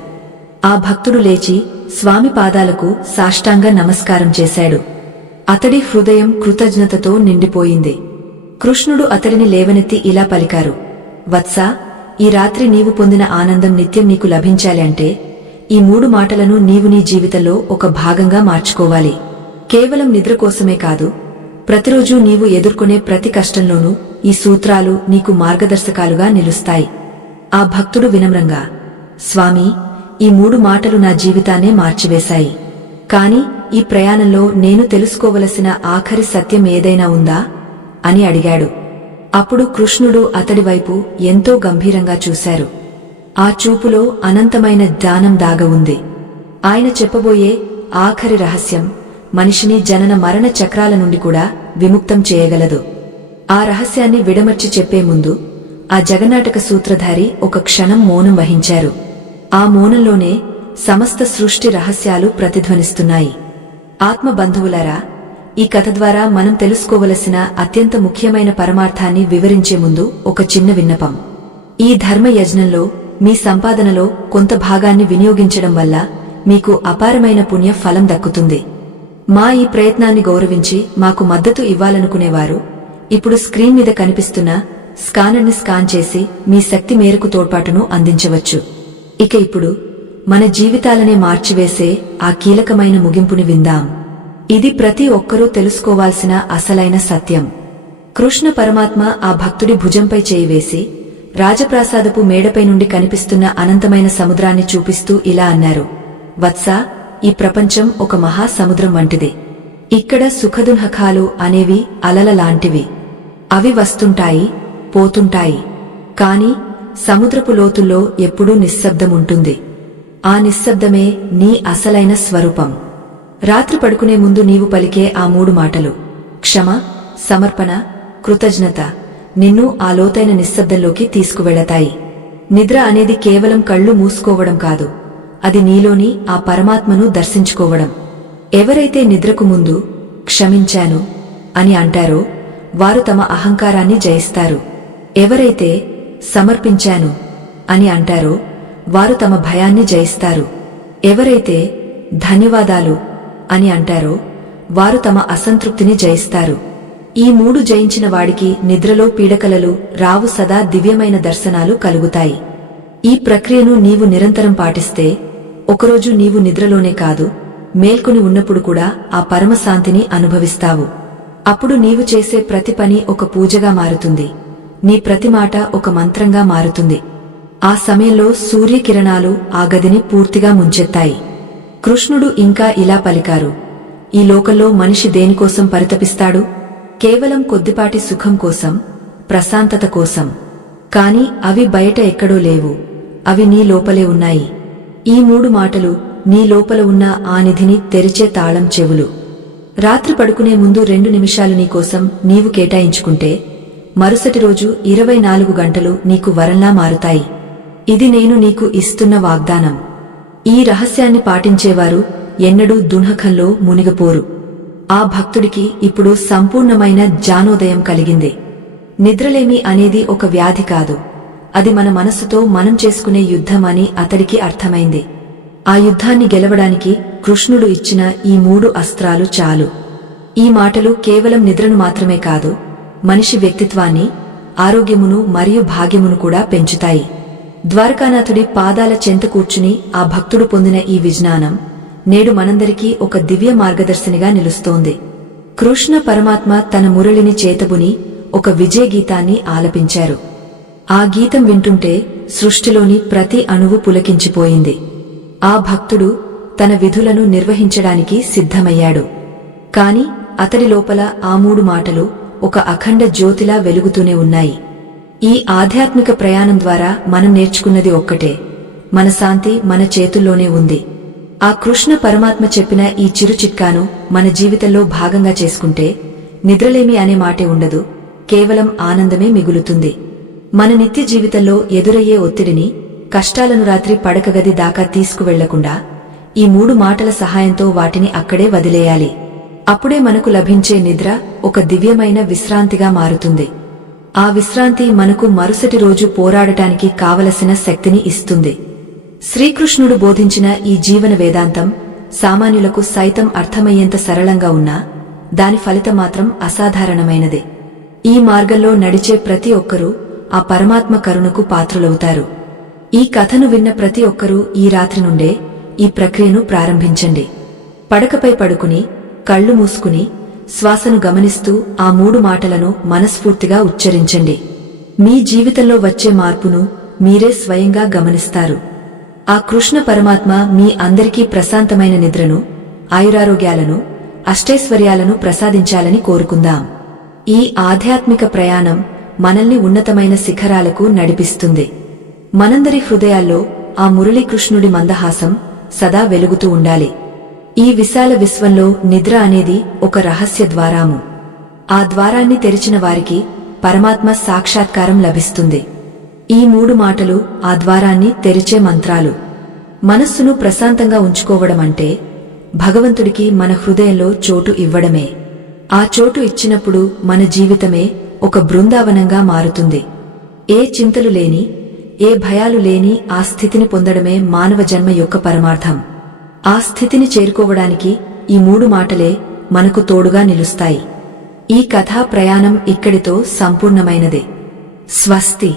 ఆ భక్తుడు లేచి స్వామి పాదాలకు సాష్టాంగ నమస్కారం చేశాడు. అతడి హృదయం కృతజ్ఞతతో నిండిపోయింది. కృష్ణుడు అతడిని లేవనెత్తి ఇలా పలికారు, వత్సా, ఈ రాత్రి నీవు పొందిన ఆనందం నిత్యం నీకు లభించాలి అంటే ఈ 3 మాటలను నీవు నీ జీవితంలో ఒక భాగంగా మార్చుకోవాలి. కేవలం నిద్ర కోసమే కాదు, ప్రతిరోజూ నీవు ఎదుర్కొనే ప్రతి కష్టంలోనూ ఈ సూత్రాలు నీకు మార్గదర్శకాలుగా నిలుస్తాయి. ఆ భక్తుడు వినమ్రంగా, స్వామీ, ఈ 3 మాటలు నా జీవితాన్నే మార్చివేశాయి. కాని ఈ ప్రయాణంలో నేను తెలుసుకోవలసిన ఆఖరి సత్యం ఏదైనా ఉందా అని అడిగాడు. అప్పుడు కృష్ణుడు అతడి వైపు ఎంతో గంభీరంగా చూశారు. ఆ చూపులో అనంతమైన జ్ఞానం దాగ ఉంది. ఆయన చెప్పబోయే ఆఖరి రహస్యం మనిషిని జనన మరణ చక్రాల నుండి కూడా విముక్తం చేయగలదు. ఆ రహస్యాన్ని విడమర్చి చెప్పే ముందు ఆ జగన్నాటక సూత్రధారి ఒక క్షణం మౌనం వహించారు. ఆ మౌనంలోనే సమస్త సృష్టి రహస్యాలు ప్రతిధ్వనిస్తున్నాయి. ఆత్మబంధువులారా, ఈ కథ ద్వారా మనం తెలుసుకోవలసిన అత్యంత ముఖ్యమైన పరమార్థాన్ని వివరించే ముందు ఒక చిన్న విన్నపం. ఈ ధర్మ యజ్ఞంలో మీ సంపాదనలో కొంత భాగాన్ని వినియోగించడం వల్ల మీకు అపారమైన పుణ్య ఫలం దక్కుతుంది. మా ఈ ప్రయత్నాన్ని గౌరవించి మాకు మద్దతు ఇవ్వాలనుకునేవారు ఇప్పుడు స్క్రీన్ మీద కనిపిస్తున్న స్కానర్ని స్కాన్ చేసి మీ శక్తి మేరకు తోడ్పాటును అందించవచ్చు. ఇక ఇప్పుడు మన జీవితాలనే మార్చివేసే ఆ కీలకమైన ముగింపుని విందాం. ఇది ప్రతి ఒక్కరూ తెలుసుకోవాల్సిన అసలైన సత్యం. కృష్ణ పరమాత్మ ఆ భక్తుడి భుజంపై చేయి వేసి, రాజప్రాసాదపు మేడపై నుండి కనిపిస్తున్న అనంతమైన సముద్రాన్ని చూపిస్తూ ఇలా అన్నారు. వత్సా, ఈ ప్రపంచం ఒక మహా సముద్రం వంటిది. ఇక్కడ సుఖదుఃఖాలు అనేవి అలల లాంటివి. అవి వస్తుంటాయి, పోతుంటాయి. కాని సముద్రపు లోతుల్లో ఎప్పుడూ నిశ్శబ్దముంటుంది. ఆ నిశ్శబ్దమే నీ అసలైన స్వరూపం. రాత్రి పడుకునే ముందు నీవు పలికే ఆ 3 మాటలు క్షమ, సమర్పణ, కృతజ్ఞత నిన్ను ఆ లోతైన నిశ్శబ్దంలోకి తీసుకువెళతాయి. నిద్ర అనేది కేవలం కళ్ళు మూసుకోవడం కాదు, అది నీలోని ఆ పరమాత్మను దర్శించుకోవడం. ఎవరైతే నిద్రకు ముందు క్షమించాను అని అంటారో వారు తమ అహంకారాన్ని జయిస్తారు. ఎవరైతే సమర్పించాను అని అంటారో వారు తమ భయాన్ని జయిస్తారు. ఎవరైతే ధన్యవాదాలు అని అంటారో వారు తమ అసంతృప్తిని జయిస్తారు. ఈ 3 జయించిన వాడికి నిద్రలో పీడకలలు రావు, సదా దివ్యమైన దర్శనాలు కలుగుతాయి. ఈ ప్రక్రియను నీవు నిరంతరం పాటిస్తే ఒకరోజు నీవు నిద్రలోనే కాదు, మేల్కొని ఉన్నప్పుడు కూడా ఆ పరమశాంతిని అనుభవిస్తావు. అప్పుడు నీవు చేసే ప్రతి పని ఒక పూజగా మారుతుంది. నీ ప్రతి మాట ఒక మంత్రంగా మారుతుంది. ఆ సమయంలో సూర్యకిరణాలు ఆ గదిని పూర్తిగా ముంచెత్తాయి. కృష్ణుడు ఇంకా ఇలా పలికారు. ఈ లోకంలో మనిషి దేనికోసం పరితపిస్తాడు? కేవలం కొద్దిపాటి సుఖం కోసం, ప్రశాంతత కోసం. కాని అవి బయట ఎక్కడో లేవు, అవి నీ లోపలే ఉన్నాయి. ఈ 3 మాటలు నీ లోపల ఉన్న ఆ నిధిని తెరిచే తాళం చెవులు. రాత్రి పడుకునే ముందు 2 నిమిషాలు నీకోసం నీవు కేటాయించుకుంటే మరుసటి రోజు 24 గంటలు నీకు వరంలా మారుతాయి. ఇది నేను నీకు ఇస్తున్న వాగ్దానం. ఈ రహస్యాన్ని పాటించేవారు ఎన్నడూ దుఃఖంలో మునిగిపోరు. ఆ భక్తుడికి ఇప్పుడు సంపూర్ణమైన జ్ఞానోదయం కలిగింది. నిద్రలేమి అనేది ఒక వ్యాధి కాదు, అది మన మనస్సుతో మనం చేసుకునే యుద్ధం అని అతడికి అర్థమైంది. ఆ యుద్ధాన్ని గెలవడానికి కృష్ణుడు ఇచ్చిన ఈ 3 అస్త్రాలు చాలు. ఈ మాటలు కేవలం నిద్రను మాత్రమే కాదు, మనిషి వ్యక్తిత్వాన్ని, ఆరోగ్యమును మరియు భాగ్యమును కూడా పెంచుతాయి. ద్వారకానాథుడి పాదాల చెంత కూర్చుని ఆ భక్తుడు పొందిన ఈ విజ్ఞానం నేడు మనందరికీ ఒక దివ్య మార్గదర్శనిగా నిలుస్తోంది. కృష్ణ పరమాత్మ తన మురళిని చేతబుని ఒక విజయ గీతాన్ని ఆలపించారు. ఆ గీతం వింటుంటే సృష్టిలోని ప్రతి అణువు పులకించిపోయింది. ఆ భక్తుడు తన విధులను నిర్వహించడానికి సిద్ధమయ్యాడు. కాని అతడి లోపల ఆ 3 మాటలు ఒక అఖండ జ్యోతిలా వెలుగుతూనే ఉన్నాయి. ఈ ఆధ్యాత్మిక ప్రయాణం ద్వారా మనం నేర్చుకున్నది ఒక్కటే, మన శాంతి మన చేతుల్లోనే ఉంది. ఆ కృష్ణ పరమాత్మ చెప్పిన ఈ చిరు చిట్కాను మన జీవితంలో భాగంగా చేసుకుంటే నిద్రలేమి అనే మాటే ఉండదు, కేవలం ఆనందమే మిగులుతుంది. మన నిత్య జీవితంలో ఎదురయ్యే ఒత్తిడిని, కష్టాలను రాత్రి పడకగది దాకా తీసుకువెళ్లకుండా ఈ 3 మాటల సహాయంతో వాటిని అక్కడే వదిలేయాలి. అప్పుడే మనకు లభించే నిద్ర ఒక దివ్యమైన విశ్రాంతిగా మారుతుంది. ఆ విశ్రాంతి మనకు మరుసటి రోజు పోరాడటానికి కావలసిన శక్తిని ఇస్తుంది. శ్రీకృష్ణుడు బోధించిన ఈ జీవన వేదాంతం సామాన్యులకు సైతం అర్థమయ్యేంత సరళంగా ఉన్నా దాని ఫలితం మాత్రం అసాధారణమైనదే. ఈ మార్గంలో నడిచే ప్రతి ఒక్కరూ ఆ పరమాత్మ కరుణకు పాత్రులవుతారు. ఈ కథను విన్న ప్రతి ఒక్కరూ ఈ రాత్రి నుండే ఈ ప్రక్రియను ప్రారంభించండి. పడకపై పడుకుని, కళ్ళు మూసుకుని, శ్వాసను గమనిస్తూ ఆ 3 మాటలను మనస్ఫూర్తిగా ఉచ్చరించండి. మీ జీవితంలో వచ్చే మార్పును మీరే స్వయంగా గమనిస్తారు. ఆ కృష్ణ పరమాత్మ మీ అందరికీ ప్రశాంతమైన నిద్రను, ఆయురారోగ్యాలను, అష్టైశ్వర్యాలను ప్రసాదించాలని కోరుకుందాం. ఈ ఆధ్యాత్మిక ప్రయాణం మనల్ని ఉన్నతమైన శిఖరాలకు నడిపిస్తుంది. మనందరి హృదయాల్లో ఆ మురళీకృష్ణుడి మందహాసం సదా వెలుగుతూ ఉండాలి. ఈ విశాల విశ్వంలో నిద్ర అనేది ఒక రహస్య ద్వారము. ఆ ద్వారాన్ని తెరిచిన వారికి పరమాత్మ సాక్షాత్కారం లభిస్తుంది. ఈ 3 మాటలు ఆ ద్వారాన్ని తెరిచే మంత్రాలు. మనస్సును ప్రశాంతంగా ఉంచుకోవడమంటే భగవంతుడికి మన హృదయంలో చోటు ఇవ్వడమే. ఆ చోటు ఇచ్చినప్పుడు మన జీవితమే ఒక బృందావనంగా మారుతుంది. ఏ చింతలు లేని, ఏ భయాలు లేని ఆ స్థితిని పొందడమే మానవ జన్మ యొక్క పరమార్థం. ఆ స్థితిని చేరుకోవడానికి ఈ 3 మాటలే మనకు తోడుగా నిలుస్తాయి. ఈ కథా ప్రయాణం ఇక్కడితో సంపూర్ణమైనదే. స్వస్తి.